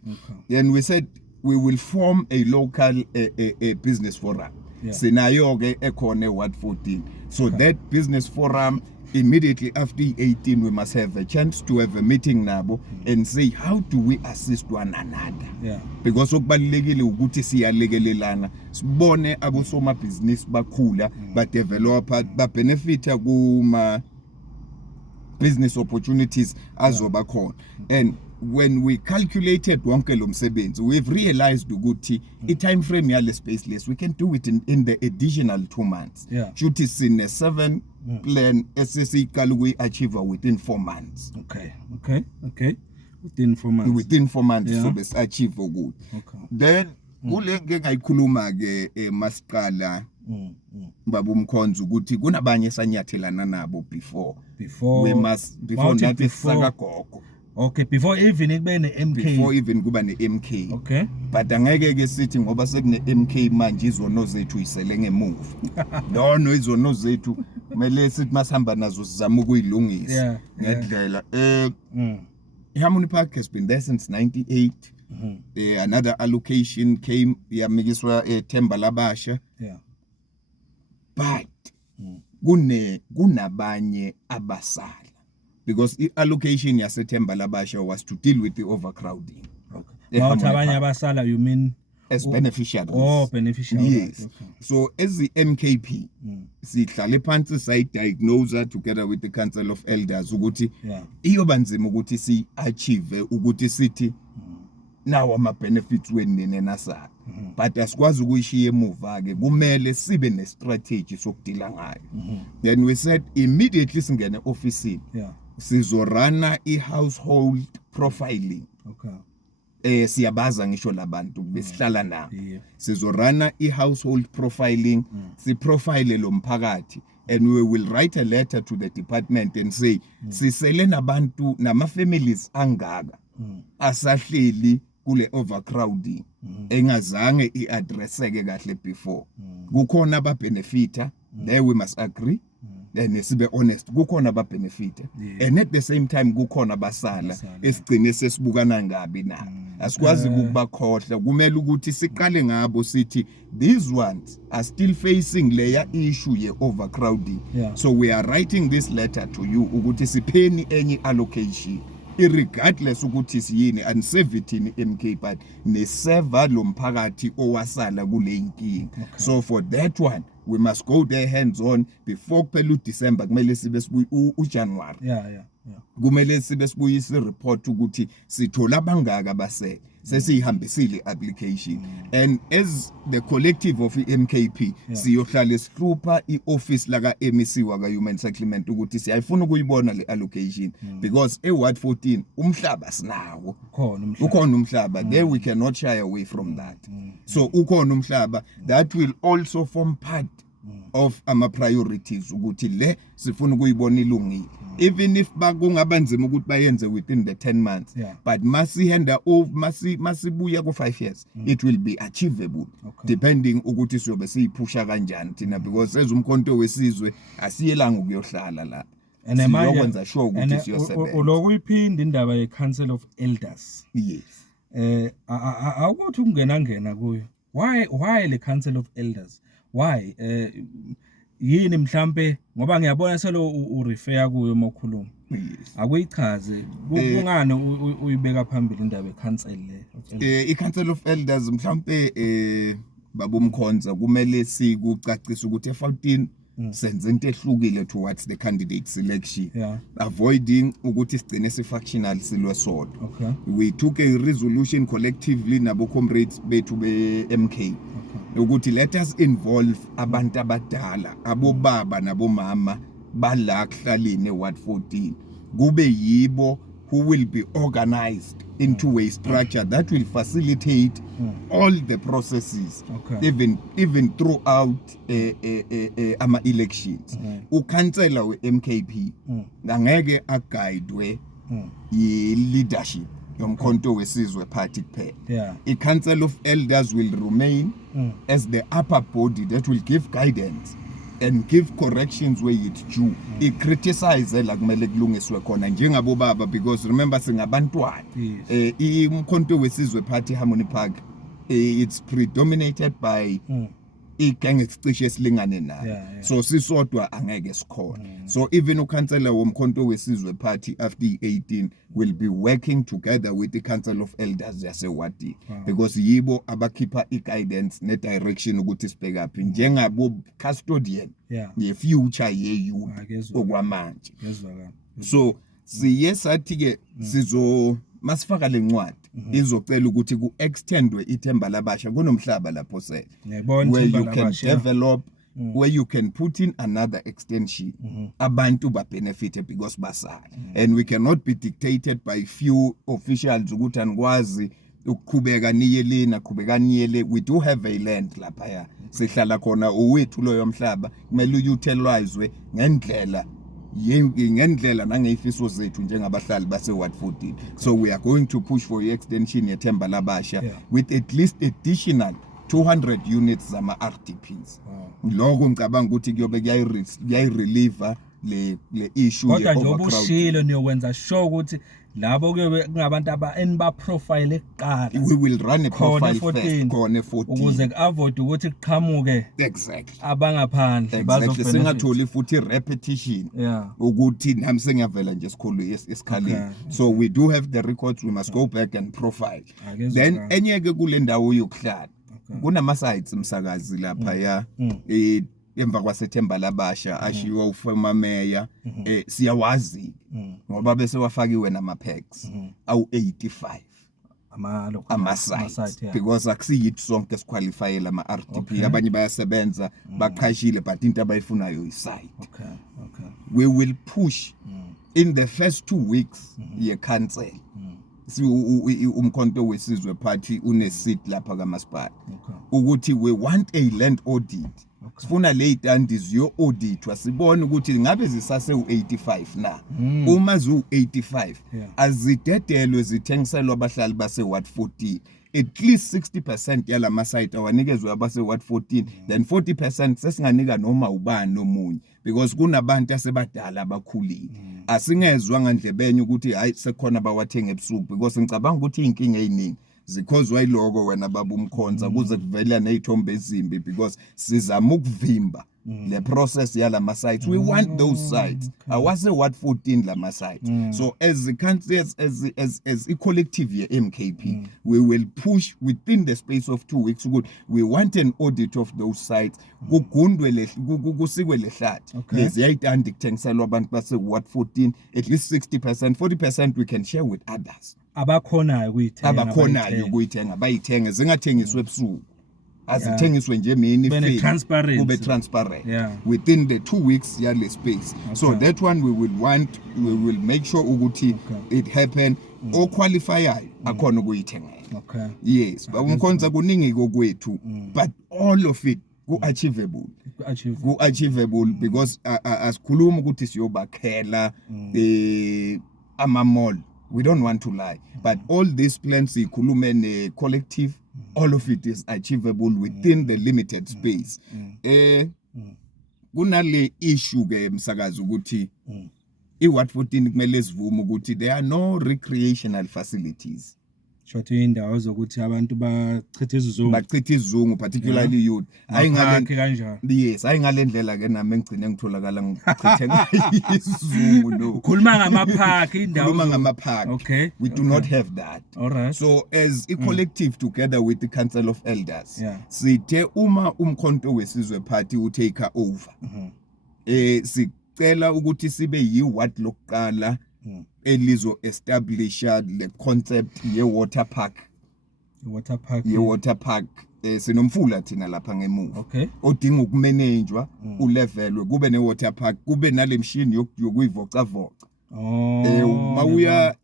Then we said we will form a local a business forum. Sinayo ke ekhona Ward 14. So that business forum immediately after 18 we must have a chance to have a meeting nabo and say how do we assist one another, because okubalekile ukuthi siyalekelelana sibone abosoma business bakhula ba developer ba benefita kuma business opportunities azoba khona. And when we calculated wonke lo msebenzi we've realized ukuthi I time frame yale spaceless we can do it in the additional 2 months. Should is in a 7 plan SSC we achieve within 4 months. Okay. Within 4 months. Within 4 months so bes achieve good. Then kule ngayikhuluma ke masiqala baba umkhonzo ukuthi kunabanye sanyathelana nabo before we must before that saka gogo. Okay, before even kube ne MK. Before even kuba ne MK. Okay. But angeke ke sithi ngoba sekune MK manje izono zethu isele ngemove. No izono zethu kumele sithi masihamba nazo sizama ukuyilungisa ngedlela. Harmony Park has been there since 98. Another allocation came yamikiswa Themba Labasha. But kunabanye abasala. Because the allocation yase Themba Labasha was to deal with the overcrowding. Now abanye abasala you mean as beneficiaries. Oh, beneficiaries. Yes. So as the MKP, sihlale phansi sidiagnose together with the Council of Elders ukuthi iyobanzima ukuthi si achieve ukuthi sithi now ama benefits wenene nasala. But asikwazi ukuyishiya emuva ke kumele sibe ne strategy sokudila ngayo. Then we said immediately singene office sizorana i-household profiling. Siyabaza ngisho labantu besihlala nabo. Sizorana i-household profiling, siprofile lo mphakathi, and we will write a letter to the department and say sisele nabantu nama families angaka asahleli kule overcrowding engazange iaddresseke kahle before. Kukhona aba benefita, there we must agree. Then sibe honest kukhona ba benefit and at the same time kukhona basala esigcine sesibukana ngabi na asikwazi ukubakhohla kumele ukuthi siqale ngabo sithi these ones are still facing layer issue ye overcrowding. So we are writing this letter to you ukuthi sipheni enye allocation irregardless ukuthi siyini and sevithini MK but ne serve lo mphakathi owasala kule inkinga. So for that one we must go there hands on before kuphela uDecember kumele sibe sibuyi uJanuary. Kumele sibe sibuyisa report ukuthi sithola abangaka basele sesihambisile application. And as the collective of MKP siyohlala sihlupha ioffice laka MEC waka Human Settlement ukuthi siyayifuna ukuyibona le allocation because Ward 14 umhlaba sinawo ukhona umhlaba there we cannot shy away from that. So ukhona umhlaba that will also form part of ama priorities ukuthi le sifuna ukuyibona ilungile even if bakungaba nzima ukuthi bayenze within the 10 months but masihenda masibuya ku 5 years it will be achievable depending ukuthi siyobe siyiphusha kanjani thina because ezumkhonto wesizwe asiyelanga ukuyohlala la siyokwenza sure ukuthi siyosebenza. Ulokuyiphinde indaba ye Council of Elders. Yes. Awukuthi ungena kuyo why the Council of Elders? Why yini mhlambe ngoba ngiyabona selo urefer kuyo mokhuluma akuyichaze kungani uyibeka phambili indaba eCouncil le iCouncil of Elders mhlambe babumkhonza kumele sikucacisa ukuthi e14 senze into ehlukile towards the candidate selection, avoiding ukuthi sigcine sifactional silwe sodwa. We took a resolution collectively nabo comrades bethu be MK ukuthi let us involve abantu abadala, abobaba nabomama bala kuhlaleni Ward 14 kube yibo who will be organized into a structure that will facilitate all the processes, even throughout ama elections. Ukhansela we MKP ngeke aguidwe yi leadership yomkhonto wesizwe party kuphela. I-Council of Elders will remain as the upper body that will give guidance and give corrections where it's due. I-criticize la kumele kulungiswe khona njengabo baba, because remember singabantwana. Umkhonto wesizwe party Harmony Park, it's predominated by igang esicishe esilingane nayo, so sisodwa angeke sikhona. So even ukhansela womkhonto wesizwe party after 18 will be working together with the Council of Elders yasewadi, because yibo abakhipha i-guidance ne-direction ukuthi sibheke aphi njengabo custodian ye future ye youth okwamanje. So siye sathi ke sizo masifaka lencwadi izocela ukuthi ku-extendwe ithemba labasha kunomhlaba lapho sele where you can develop, where you can put in another extension, abantu ba benefit because basala, and we cannot be dictated by few officials ukuthi anikwazi ukuqhubeka niyelena qhubeka niyele. We do have a land lapha ya sihlala khona owethu loyo mhlaba kumele uyutilizwe ngendlela nangeyifiso zethu njengabahlali base Ward 14. So we are going to push for extension yethemba labasha with at least additional 200 units zama RDPs. Lokho ngicabanga ukuthi kuyobe kuyayirelieve le issue ye overcrowding. Kodwa nje obushilo niyowenza sure ukuthi labo kuyobe kungabantu eniba profile ekuqala. We will run a profile first khona 14 ukuze kuavoid ukuthi kuqhamuke abangaphandle bazofuna singatholi futhi repetition ukuthi nami sengiyavela nje esikhulu esikhaleni. So we do have the records, we must go back and profile. Then enyeke kule ndawo yokuhlala kunama sites umsakazi lapha ya emva kwasethemba labasha ashiwa ufema mayor siyawazi ngoba bese wafakiwe nama packs awu 85 ama sites, because akusiyithi sonke siqualify la ma RDP. Abanye bayasebenza baqhashile but into abayifunayo isite. We will push in the first 2 weeks ye council. Si umkhonto wesizwe party une seat lapha kamasipala ukuthi we want a land audit. Sifuna late andis yo audit wasibona ukuthi ngabe zisase u85 na uma zu 85 azidedelwe zithengiselwa abahlali base Ward 14. At least 60% yala masite awanikezwe abase Ward 14, then 40% sesinganika noma ubani nomunye, because kunabantu asebadala abakhulile. Asingezwa ngandlebenye ukuthi hayi sekhona bawathenga ebusuku, because ngicabanga ukuthi inkinga eziningi zikhozwa yiloko wena baba umkhonza kuze kuvela nezithombe ezimbi, because sizama ukuvimba le process yala ma sites. We want those sites. Awase Ward 14 la ma sites. So as the country, as a collective here MKP, we will push within the space of 2 weeks. Good. We want an audit of those sites. Kugundwe kusikwe lehlathi. Lezi yayithanda ukuthengiselwa abantu base Ward 14, at least 60%, 40% we can share with others. Abakhonayo kuyithenga bayithenga zingathengiswe ebusuku. Azithengiswe nje mini free kube transparent within the 2 weeks yale space. So that one we will make sure ukuthi it happen o qualify akhona ukuyithenga. Yes, umkhonza kuningi kokwethu, but all of it achievable because asikhuluma ukuthi siyobakhela ama mall. We don't want to lie, but all these plans ikhulume ne collective, all of it is achievable within the limited space. Kunale issue ke msakazi ukuthi iWard 14 kumele sivume ukuthi there are no recreational facilities Shothe indawo zokuthi abantu bachithe isizungu particularly youth kanjani yes ayingalendlela ke nami engigcine ngitholakala ngichithe isizungu no ukhuluma ngamapark indawo ukhuluma ngamapark okay we do not have that all right so as a collective together with the council of elders sithe uma umkhonto wesizwe party utake over sicela ukuthi sibe yiward lokuqala elizo establisha le concept ye water park sinomfula thina lapha ngemuva odinga ukumanagwa ulevelwe kube ne water park kube nale machine yokuyivocavoca mawuya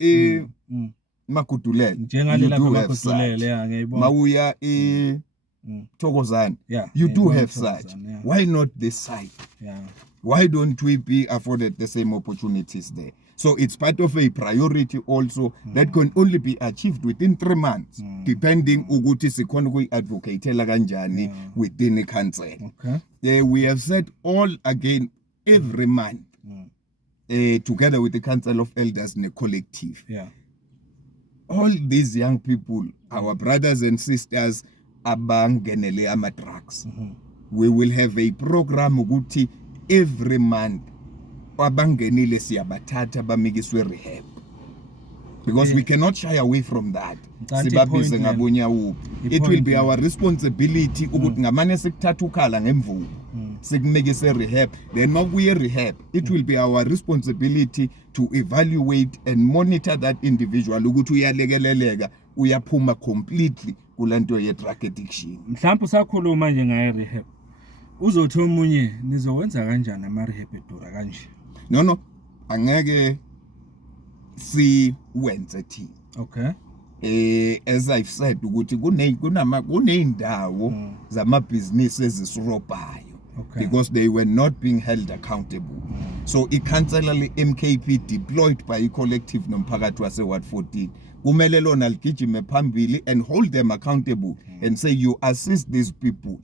Magudulele njengalela Magudulele ngiyayibona mawuya Thokozani you do have such why not this side why don't we be afforded the same opportunities there so it's part of a priority also that can only be achieved within 3 months depending ukuthi sikhona ukuyi-advocatela kanjani within the council we have said all again every month together with the council of elders and the collective all these young people our brothers and sisters abangenele ama-drugs we will have a program ukuthi every month abangenile siyabathatha bamikiswe rehab because we cannot shy away from that sibabize ngabonyawo it will be our responsibility ukuthi ngamane sikuthatha ukhala ngemvubu sikumekise rehab then makuye rehab it will be our responsibility to evaluate and monitor that individual ukuthi uyalekeleleka uyaphuma completely kulanto ye drug addiction mhlawumbe usakhuluma nje ngaye rehab uzothi omunye nizowenza kanjani ama rehab edura kanje no angeke siwenze thina okay as I've said ukuthi kuneyindawo zamabhizinisi ezisirobhayo because they were not being held accountable so i-council le-MKP deployed by i-collective nomphakathi wase-Ward 14 kumele lona ligijime phambili and hold them accountable and say you assist these people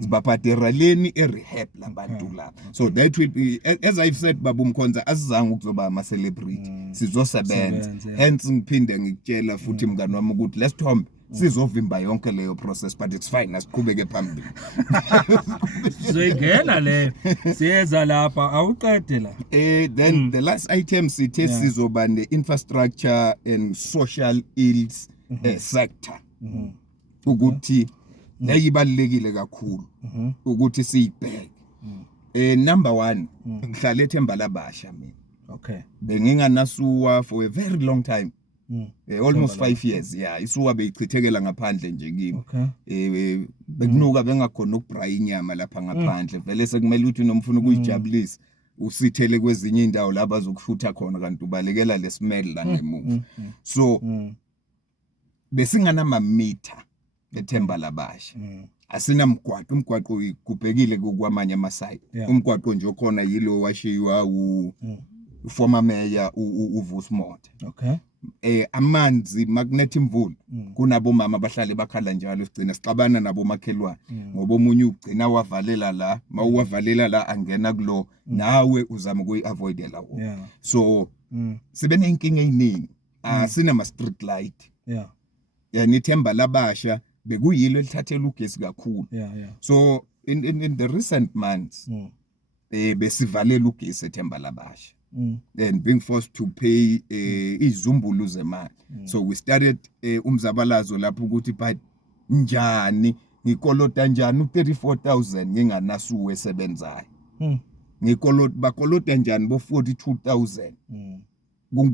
sibaphateraleni e-rehab labantu la so that will be as I've said Babu Mkhonza asizange ukuzoba ama-celebrity sizosebenza hence ngiphinde ngikutshela futhi mngani wami ukuthi let's thombe sizovimba yonke leyo process but it's fine asiqhubeke phambili sizoyingena le siyeza lapha awuqede la then the last item sithe sizoba ne-infrastructure and social ills sector ukuthi leyibalekile kakhulu ukuthi siyibheke number 1 ngihlala eThemba Labasha mina benginganasuwa for a very long time almost 5 years isuwa beyichithekela ngaphandle nje kimi bekunuka bengakhona ukubraya inyama lapha ngaphandle vele sekumele ukuthi nomfuna ukuyijabulisa usithele kwezinye indawo la bazokushutha khona kanti ubalekela lesimele la ngemuva so besingana mamitha eThemba Labasha asina umgwaqo kubhekile kwamanye amaside umgwaqo nje okhona yilo washiwa former mayor uVusmota amanzi magnet imvula kunabo mama abahlale bakhala njalo sigcina sixabana nabo makhelwane ngoba omunye ugcina wavalela la mawuwavalela la angena kulo nawe uzama ukuyi-avoidela wona so sibe nenkinga eyiningi asina ma street light nithemba Labasha bekuyilo elithathela ugesi kakhulu so in the recent months besivalela ugesi eThemba Labasha and being forced to pay izumbulu zemali so we started umzabalazo lapho ukuthi but njani ngikolota njani u34,000 nginganasuwe esebenzayo bakolota njani bo 42,000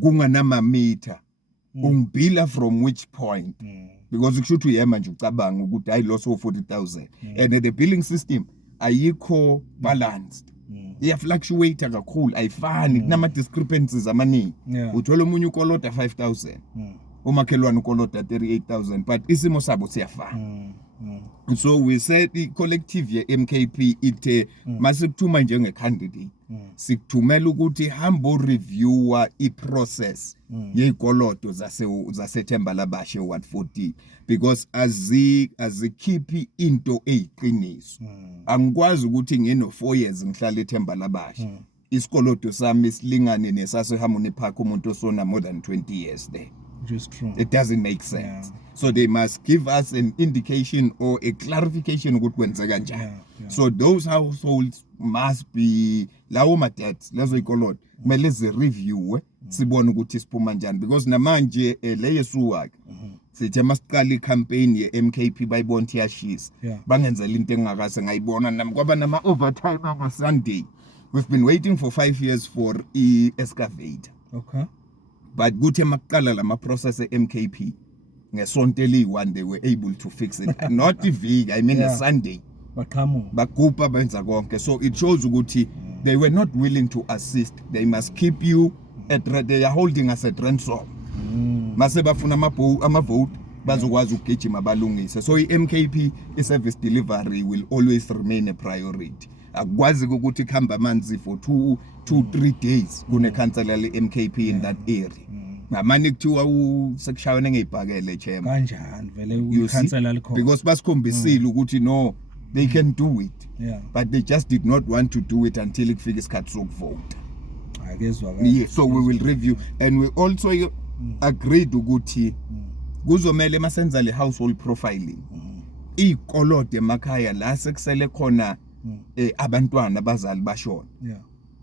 kunganama meter ungibila from which point because kushuthi uyema nje ucabanga ukuthi hayi loss of 40,000 and the billing system ayikho balanced iya fluctuate kakhulu ayifani kunama discrepancies amaningi uthola umunye ukolota 5,000 umakhelwane ukolota 38,000 but isimo sabo siyafana so we said the collective ye MKP ithe masikuthuma njenge candidate sikuthumela ukuthi hambo reviewer iprocess yezikoloto zaseThemba Labasha Ward 14 because azikhiphi into eyiqiniso angikwazi ukuthi ngino 4 years ngihlala eThemba Labasha isikoloto sami silingane nesase Harmony Park umuntu osona more than 20 years there which is true. It doesn't make sense. So they must give us an indication or a clarification ukuthi kwenzeka njani. So those households must be lawo madads lezo ikolot kumele ze review sibone ukuthi siphuma njani because namanje leye suwake sithi masiqala icampaign ye MKP bayibona iyashisa bangenzela into engakase ngayibona nami kwaba nama overtime on Sunday. We've been waiting for 5 years for excavator. Okay. But kuthe maqala lama process MKP ngesonto eli1 they were able to fix it. Not the week, I mean a Sunday. Bakupa benza konke. So it shows ukuthi they were not willing to assist. They must keep you they are holding us at ransom. Mase bafuna ama vote bazokwazi ukugijima balungise. So iMKP service delivery will always remain a priority. Akwazi ukuthi khamba amanzi for 2-3 days kune cancel le MKP in that area. Ngamani kuthiwa usekushayana ngezibhakele chema kanjani vele ucancel alikho because basikhombisile ukuthi no they can do it but they just did not want to do it until ikufika isikhathi sokuvote. Yeah, so we will review and we also agreed ukuthi kuzomela masenza le household profiling ikolode emakhaya la sekusele khona abantwana abazali bashona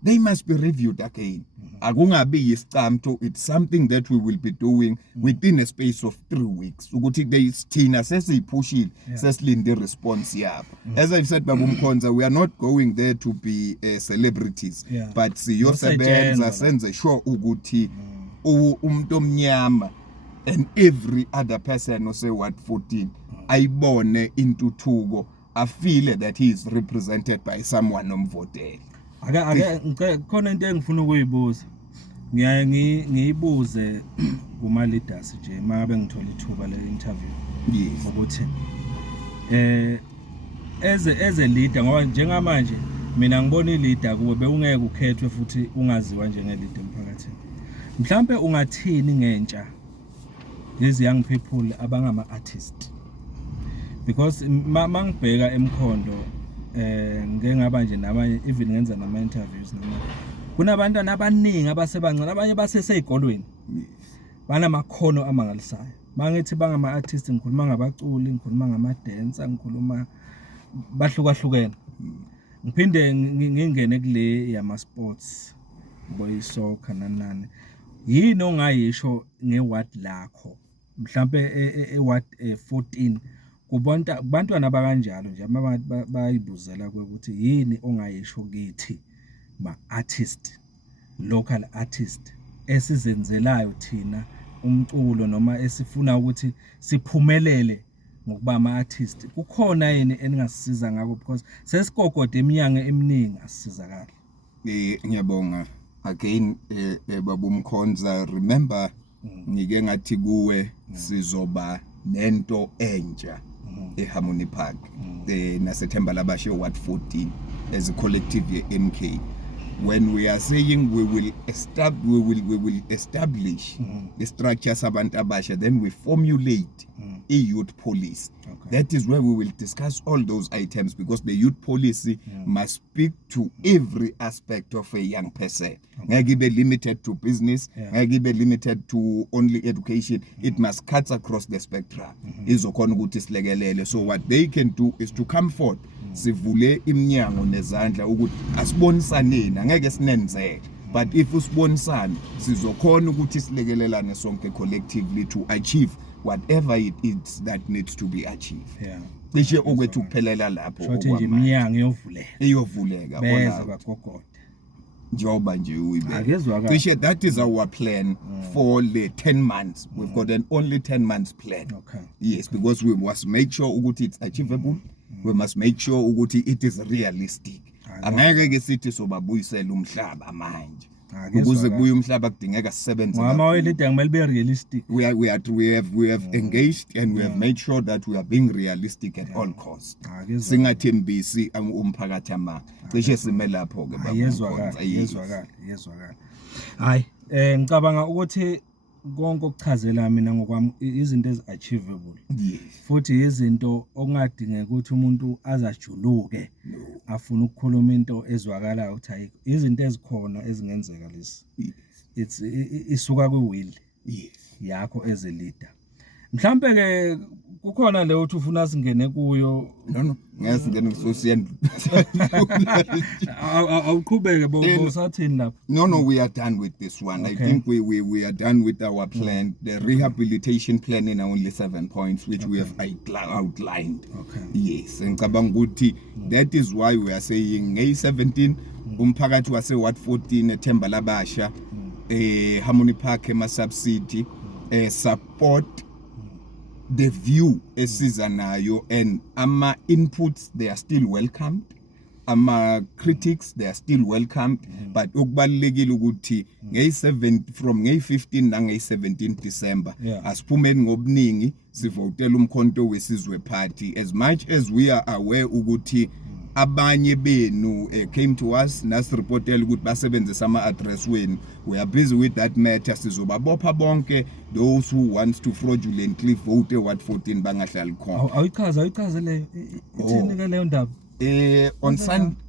they must be reviewed again. Akungabi yisicamtho, it's something that we will be doing within a space of 3 weeks ukuthi they thina sesiyipushile sesilinde response yabo. As I've said Babu Mkhonza, we are not going there to be celebrities but siyosebenza senze sure ukuthi umuntu omnyama and every other person ose Ward 14 ayibone intuthuko, I feel that he is represented by someone omvotela. Ake khona into engifuna ukuyibuza. Ngiyibuze kuma leaders nje mabe ngithola ithuba le interview. Yes. Ukuthi as a leader ngoba njengamanje mina ngibona ileader kuwe beungeke ukhethwe futhi ungaziwa njenge leader emphakathini. Mhlambe ungathini ngentsha lezi young people abangama artists because mangibheka emkhondo ngeke ngaba nje nabanye even ngenza nama interviews nama kunabantwana abaningi abasebancane abanye baseseyikolweni banamakhono amangalisayo mangithi bangama artists ngikhuluma ngabaculi ngikhuluma ngama dancer ngikhuluma bahlukahlukene ngiphinde ngingene kule yama sports boy soccer nanani yini ongayisho ngeward lakho mhlambe eward 14 kubantwana bakanjalo nje bayibuzela ukuthi yini ongayisho kithi ma artist local artist esizenzelayo thina umculo noma esifuna ukuthi siphumelele ngokuba ama artist kukhona yini eningasiza ngakho because sesikogode eminyanga eminingi asisizakala. Ngiyabonga again Babu Mkhonza, remember ngike ngathi kuwe sizoba nento entsha eHarmony Park naseThemba Labashe Ward 14 as a collective MK. When we are saying we will establish the structure sabantu abasha, then we formulate a youth police. That is where we will discuss all those items because the youth policy must speak to every aspect of a young person. Ngeke be limited to business, ngeke be limited to only education. It must cut across the spectrum. Izokhona ukuthi silekelele. So what they can do is to come forth sivule iminyango nezandla ukuthi asibonisaneni angeke sinenzeke but if usibonisana sizokhona ukuthi silekelelane sonke collectively to achieve whatever it is that needs to be achieved. Cishe okwethu kuphelela lapho okwamanje iminyango iyovuleka beza bagogoda njoba nje uyibeka cishe that is our plan for the 10 months. We've got an only 10 months plan. Yes, because we must make sure ukuthi it's achievable. We must make sure ukuthi it is realistic. Angeke ke sithi sobabuyisela umhlaba manje ukuze kubuye umhlaba kudingeka sisebenze ngama welida kumele be realistic. We have engaged and we have made sure that we are being realistic at all costs. Singathembisi umphakathi ama cishe sime lapho ke yezwakala hayi ngicabanga ukuthi konke okuchazela mina ngokwami izinto eziachievable futhi izinto okungadingeka ukuthi umuntu azajuluke afuna ukukhuluma into ezwakalayo ukuthi ayikho izinto ezikhona ezingenzeka lesi it's isuka kwiwill yes yakho as a leader. Mhlambe ke kukhona le uthi ufuna singene kuyo. No ngeke ngene kusosiyana awuqhubeke bosathini lapha. No we are done with this one. Okay. I think we are done with our plan, the rehabilitation plan in only 7 points which we have outlined. Okay. Yes, ngicabanga ukuthi that is why we are saying ngay 17 umphakathi wase Ward 14 eThemba Labasha Harmony Park ema subsidy support the view esiza nayo, and ama inputs they are still welcomed, ama critics they are still welcomed, but okubalekile ukuthi from ngay 15 na ngay 17 December asiphumeni ngobuningi sivotela umkhonto wesizwe party, as much as we are aware ukuthi abanye benu came to us nasireportela ukuthi basebenzisa ama address wenu. We are busy with that matter. Sizobabopha bonke those who wants to fraudulently vote Ward 14 bangahlali khona. Awuyichaza leyo ithini ke leyo ndaba?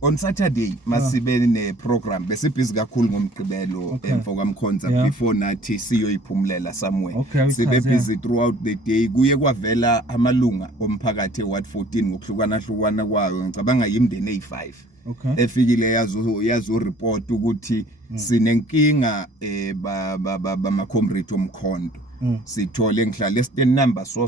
On Saturday masibe ne program besibhizi kakhulu ngomgqibelo emva kwamkhonza before nathi siyoyiphumulela somewhere. Sibe busy throughout the day. Kuye kwavela amalunga omphakathi eWard 14 ngokuhlukana kwayo. Ngicabanga yimndeni e5 efikile yazo report ukuthi sinenkinga bama comrade omkhonto. Sithole ngihlala estand number so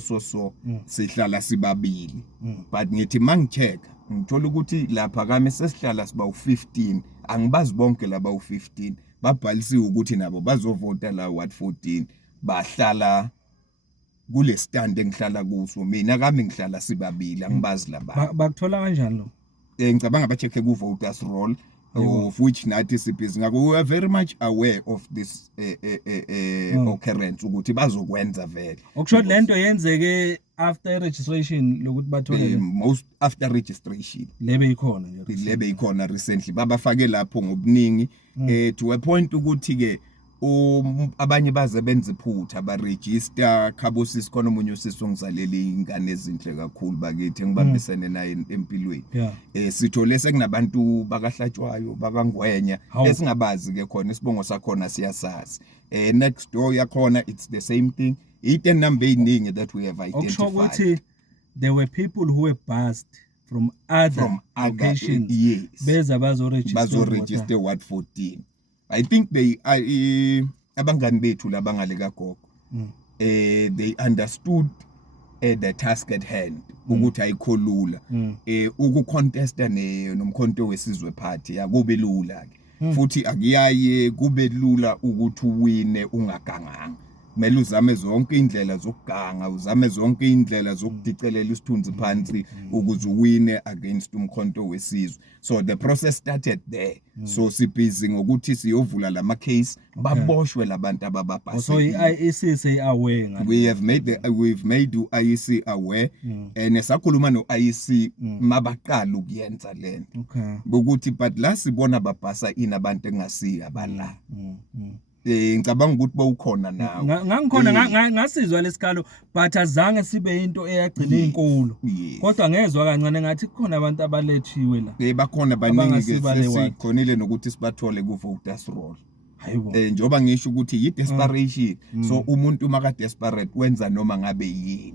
sihlala sibabili, but ngithi mangicheck ngithola ukuthi lapha kami sesihlala siba u15, angibazi bonke laba u15 babhalisiwe ukuthi nabo bazovota la Ward 14 bahlala kule stand engihlala kuso. Mina kami ngihlala sibabili, angibazi laba bakuthola kanjani lo? Ngicabanga bachecke ku voters roll of which nathi sibhizi ngakho. We are very much aware of this occurrence ukuthi bazokwenza vele. Okusho lento yenzeke after registration lokuthi bathole most after registration lebe ikhona recently babafake lapho ngobuningi to a point ukuthi ke abanye baze benze iphutha ba register Khabosisi khona umunye usisi ngizalele ingane ezinhle kakhulu bakithi ngibambisene naye empilweni. Sithole sekunabantu bakahlatshwayo bakangwenya esingabazi ke khona isibongo sakhona siyasazi. Next door yakhona it's the same thing. It number eningi that we have identified. Ukuthi there were people who were bussed from other locations. Yes. Beza bazo-register Ward 14. I think they abangani bethu labangale kagogo they understood the task at hand ukuthi ayikholula ukucontesta nomkhonto wesizwe party akube lula ke futhi akuyaye kube lula ukuthi uwine ungaganganga. Kumele uzame zonke indlela zokuganga, uzame zonke indlela zokudicelela isithunzi phansi ukuze uwine against umkhonto wesizwe. So the process started there. So sibhizi ngokuthi siyovula lama case baboshwe labantu abababhasi. So IEC say aware ngani. We've made IEC aware and sakhuluma no IEC mabaqala ukuyenza lento. Bokuthi but la sibona babhasa inabantu engasiya bala. Ngicabanga ukuthi bawukhona nawo. Ngangikhona ngasizwa lesikalo but azange sibe into eyagcina izinkulu. Kodwa ngezwe kancane ngathi kukhona abantu abalethiwe la. Bakhona abaningi sesikhonile nokuthi sibathole ku voters roll. Hayibo. Njoba ngisho ukuthi desperation. So umuntu maka desperate wenza noma ngabe yini.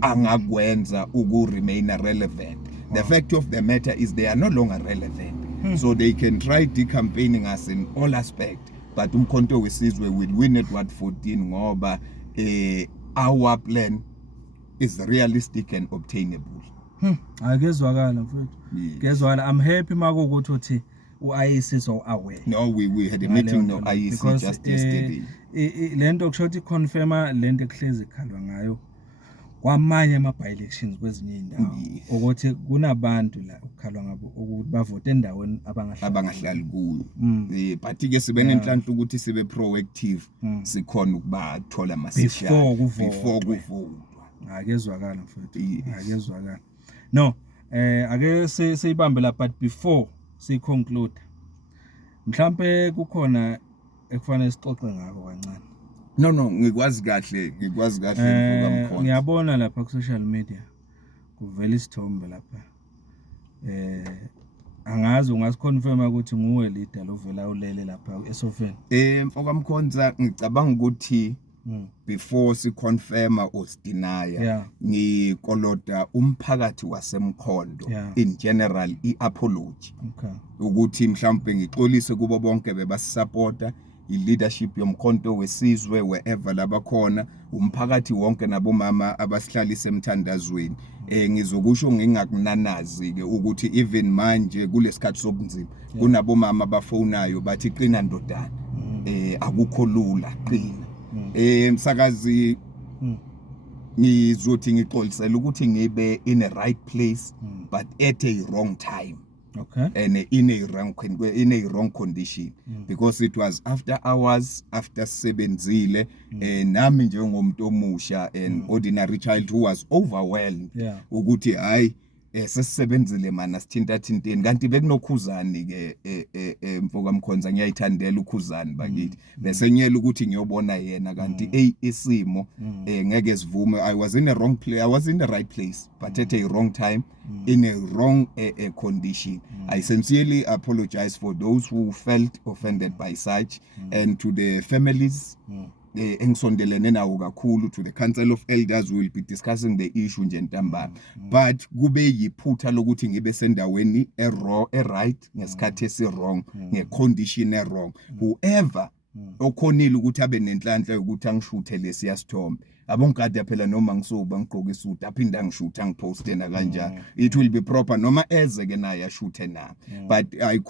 Angakwenza uku remain relevant. The fact of the matter is they are no longer relevant. So they can try decampaigning us in all aspects. But umkhonto wesizwe will win at Ward 14 ngoba our plan is realistic and obtainable. Akezwakala mfowethu. Kezwakala. I'm happy makuthi uthi uIEC so aware. No, we had a meeting no IEC just yesterday. Lento kusho confirma lento ekuhlezi ikhalwa ngayo kwamanye ama by elections kwezinye indawo ukuthi kunabantu la ukukhalwa ngabo ukuthi bavote endaweni abangahlali kuyo. But ke sibe nenhlanhla ukuthi sibe proactive sikhona ukubathola masishaya before kuvotwa. Akezwakala mfowethu. Akezwakala. No, ake siyibambe la but before si conclude mhlambe kukhona ekufanele sixoxe ngako kancane. No ngikwazi kahle mvuka mkhonto. Ngiyabona lapha ku social media kuvela isithombe lapha angazi ungasiconfirma ukuthi nguwe leader lovela ulele lapha esofeni. Mfokamkhonza ngicabanga ukuthi before si confirma or deny ngikolota umphakathi wasemkhondo in general iapology ukuthi mhlawumbe ngixolise kubo bonke bebasupporta i-leadership yomkhonto wesizwe wherever labakhona umphakathi wonke nabomama abasihlalisa emthandazweni ngizokusho ngingakunanazi ke ukuthi even manje kulesikhathi sobunzima kunabomama abafonayo bathi qina ndodana akukho lula qina msakazi ngizothi ngixolisela ukuthi ngibe in a right place but at a wrong time. Okay. And in a wrong condition because it was after hours after sebenzile nami njengomuntu omusha an ordinary child who was overwhelmed ukuthi hayi sesisebenzile mana sithinta thinteni kanti bekunokhuzani ke Mfokamkhonza ngiyayithandela ukhuzani bakithi bese ngiyela ukuthi ngiyobona yena kanti isimo ngeke sivume. I was in a wrong place, I was in the right place but at a wrong time in a wrong condition. I sincerely apologize for those who felt offended by such and to the families engisondelene nawo kakhulu, to the council of elders. We will be discussing the issue nje ntambama but kube yiphutha lokuthi ngibe sendaweni right ngesikhathi esi-wrong ngecondition e-wrong. Whoever okhonile ukuthi abe nenhlanhla ukuthi angishuthe lesiya sithombe abongikade phela noma ngisoba ngigqoka isuit aphinda ngishutha ngiposte na kanjani it will be proper noma eze ke naye ashuthe na but I've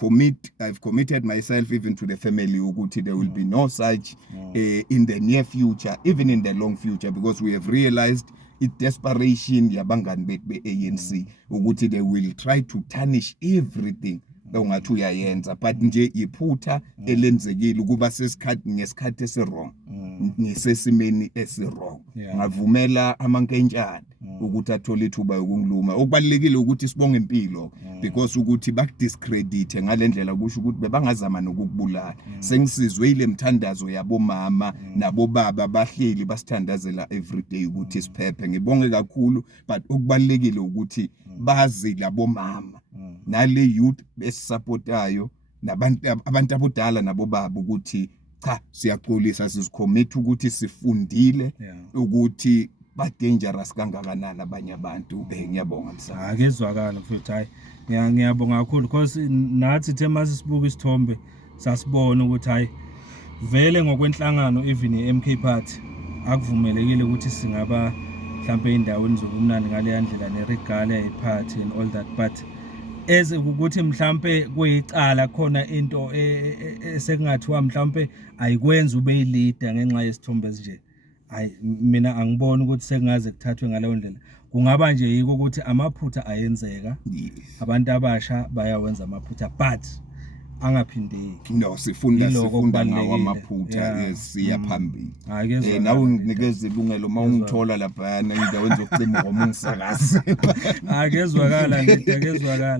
committed myself even to the family ukuthi there will be no such in the near future, even in the long future, because we have realized it desperation yabangani bethu be-ANC ukuthi they will try to tarnish everything ongathi uyayenza but nje iphutha elenzekile ukuba ngesikhathi esi-wrong ngesesimeni esi-wrong ngavumela amankentshana ukuthi athole ithuba yokungiluma. Okubalekile ukuthi sibonge impilo because ukuthi bakudiscredite ngalendlela kusho ukuthi bebangazama nokukubulala. Sengisizwe ile mthandazo yabomama nabobaba bahleli basithandazela everyday ukuthi siphephe. Ngibonge kakhulu but okubalekile ukuthi bazi labomama nale youth besupportayo abantu abadala nabobaba ukuthi cha siyaxolisa sizicommit ukuthi sifundile ukuthi ba dangerous kangakanani abanye abantu. Ngiyabonga msana. Akezwakala futhi hayi ngiyabonga kakhulu because nathi the masisibuka isithombe sasibona ukuthi hayi vele ngokwenhlangano even iMK party akuvumelekile ukuthi singaba mhlambe indaweni zokumnandi ngale yandlela neregale yeparty and all that but eze ukuthi mhlambe kuyicala khona into esekungathiwa mhlambe ayikwenza ube leader ngenxa yesithombe nje. Hayi mina angiboni ukuthi sekungaze kuthathwe ngaleyo ndlela. Kungaba nje yiko ukuthi amaphutha ayenzeka abantu abasha bayawenza amaphutha but angaphindeki. No, sifunda ngawo amaphutha siya phambili. Nawe unginikeza ilungelo mawungithola lapha endaweni zokucima ngomungisakazi. Akezwakala akezwakala.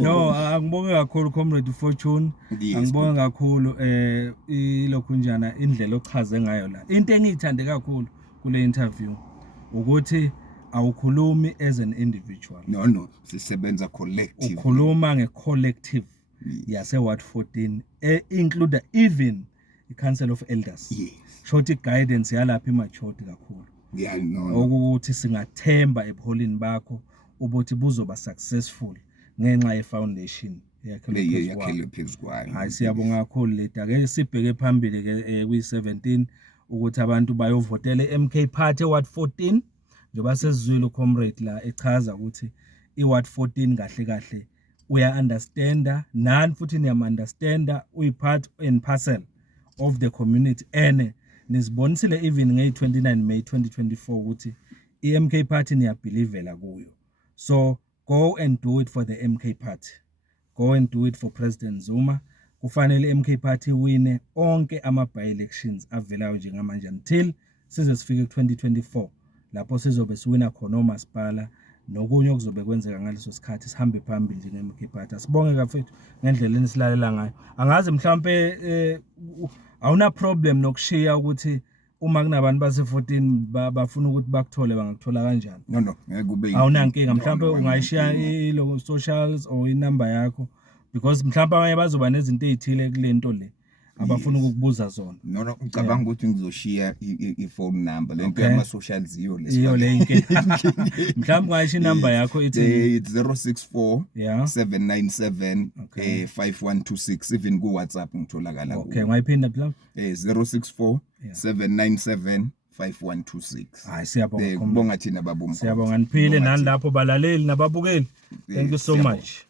No, angibonge kakhulu Comrade Fortune. Angibonge kakhulu ilokhu njana indlela ochaze ngayo la. Into engiyithande kakhulu kule interview ukuthi awukhulumi as an individual. No, sisebenza collective. Ukhuluma ngecollective. Yase Ward 14 include even the Council of Elders. Yes. Short guidance yalapha imachoti kakhulu. Ukuthi singathemba ebuholini bakho ukuthi buzoba successful ngenxa ye foundation yakhele phezukwayo. Hayi siyabonga kakhulu leta ke sibheke phambili ke kwi17 ukuthi abantu bayovotela eMK party Ward 14 njengoba sesizwile uComrade la echaza ukuthi iWard 14 kahle kahle uya understanda nani futhi niyam understanda uyipart and parcel of the community and nisibonisile even nge29 May 2024 ukuthi iMK party niyabelievela kuyo. So go and do it for the MK party, go and do it for President Zuma. Kufanele MK party wine onke ama by elections avelayo njengamanje until size sifike ku2024 lapho sizobe siwina khona umasipala nokunye okuzobe kwenzeka ngaleso sikhathi sihambe phambili njengeMK party. Sibonge kafethu ngendlela enisilalela ngayo. Angazi mhlambe awuna problem nokushiya ukuthi uma kunabantu base14 bafuna ukuthi bakuthole bangakuthola kanjani? No ngeke kube awunankinga mhlambe ungayishiya lo socials or inamba yakho because mhlawumbe abanye bazoba nezinto ezithile kulento le abafuna ukukubuza zona. No ngicabanga ukuthi ngizoshiya i-phone number lento Okay. yama socials iyo Iyo le inkinga. Mhlawumbe ngayisho inamba yakho ithi it's 064 Yeah. 797 Okay. 5126 even ku WhatsApp ngitholakala Okay, ngayiphinda mhlawumbe. 064 797 5126. Hayi siyabonga. Kubonga thina babumkhulu. Siyabonga niphile nani lapho balaleli nababukeli. Thank you so much.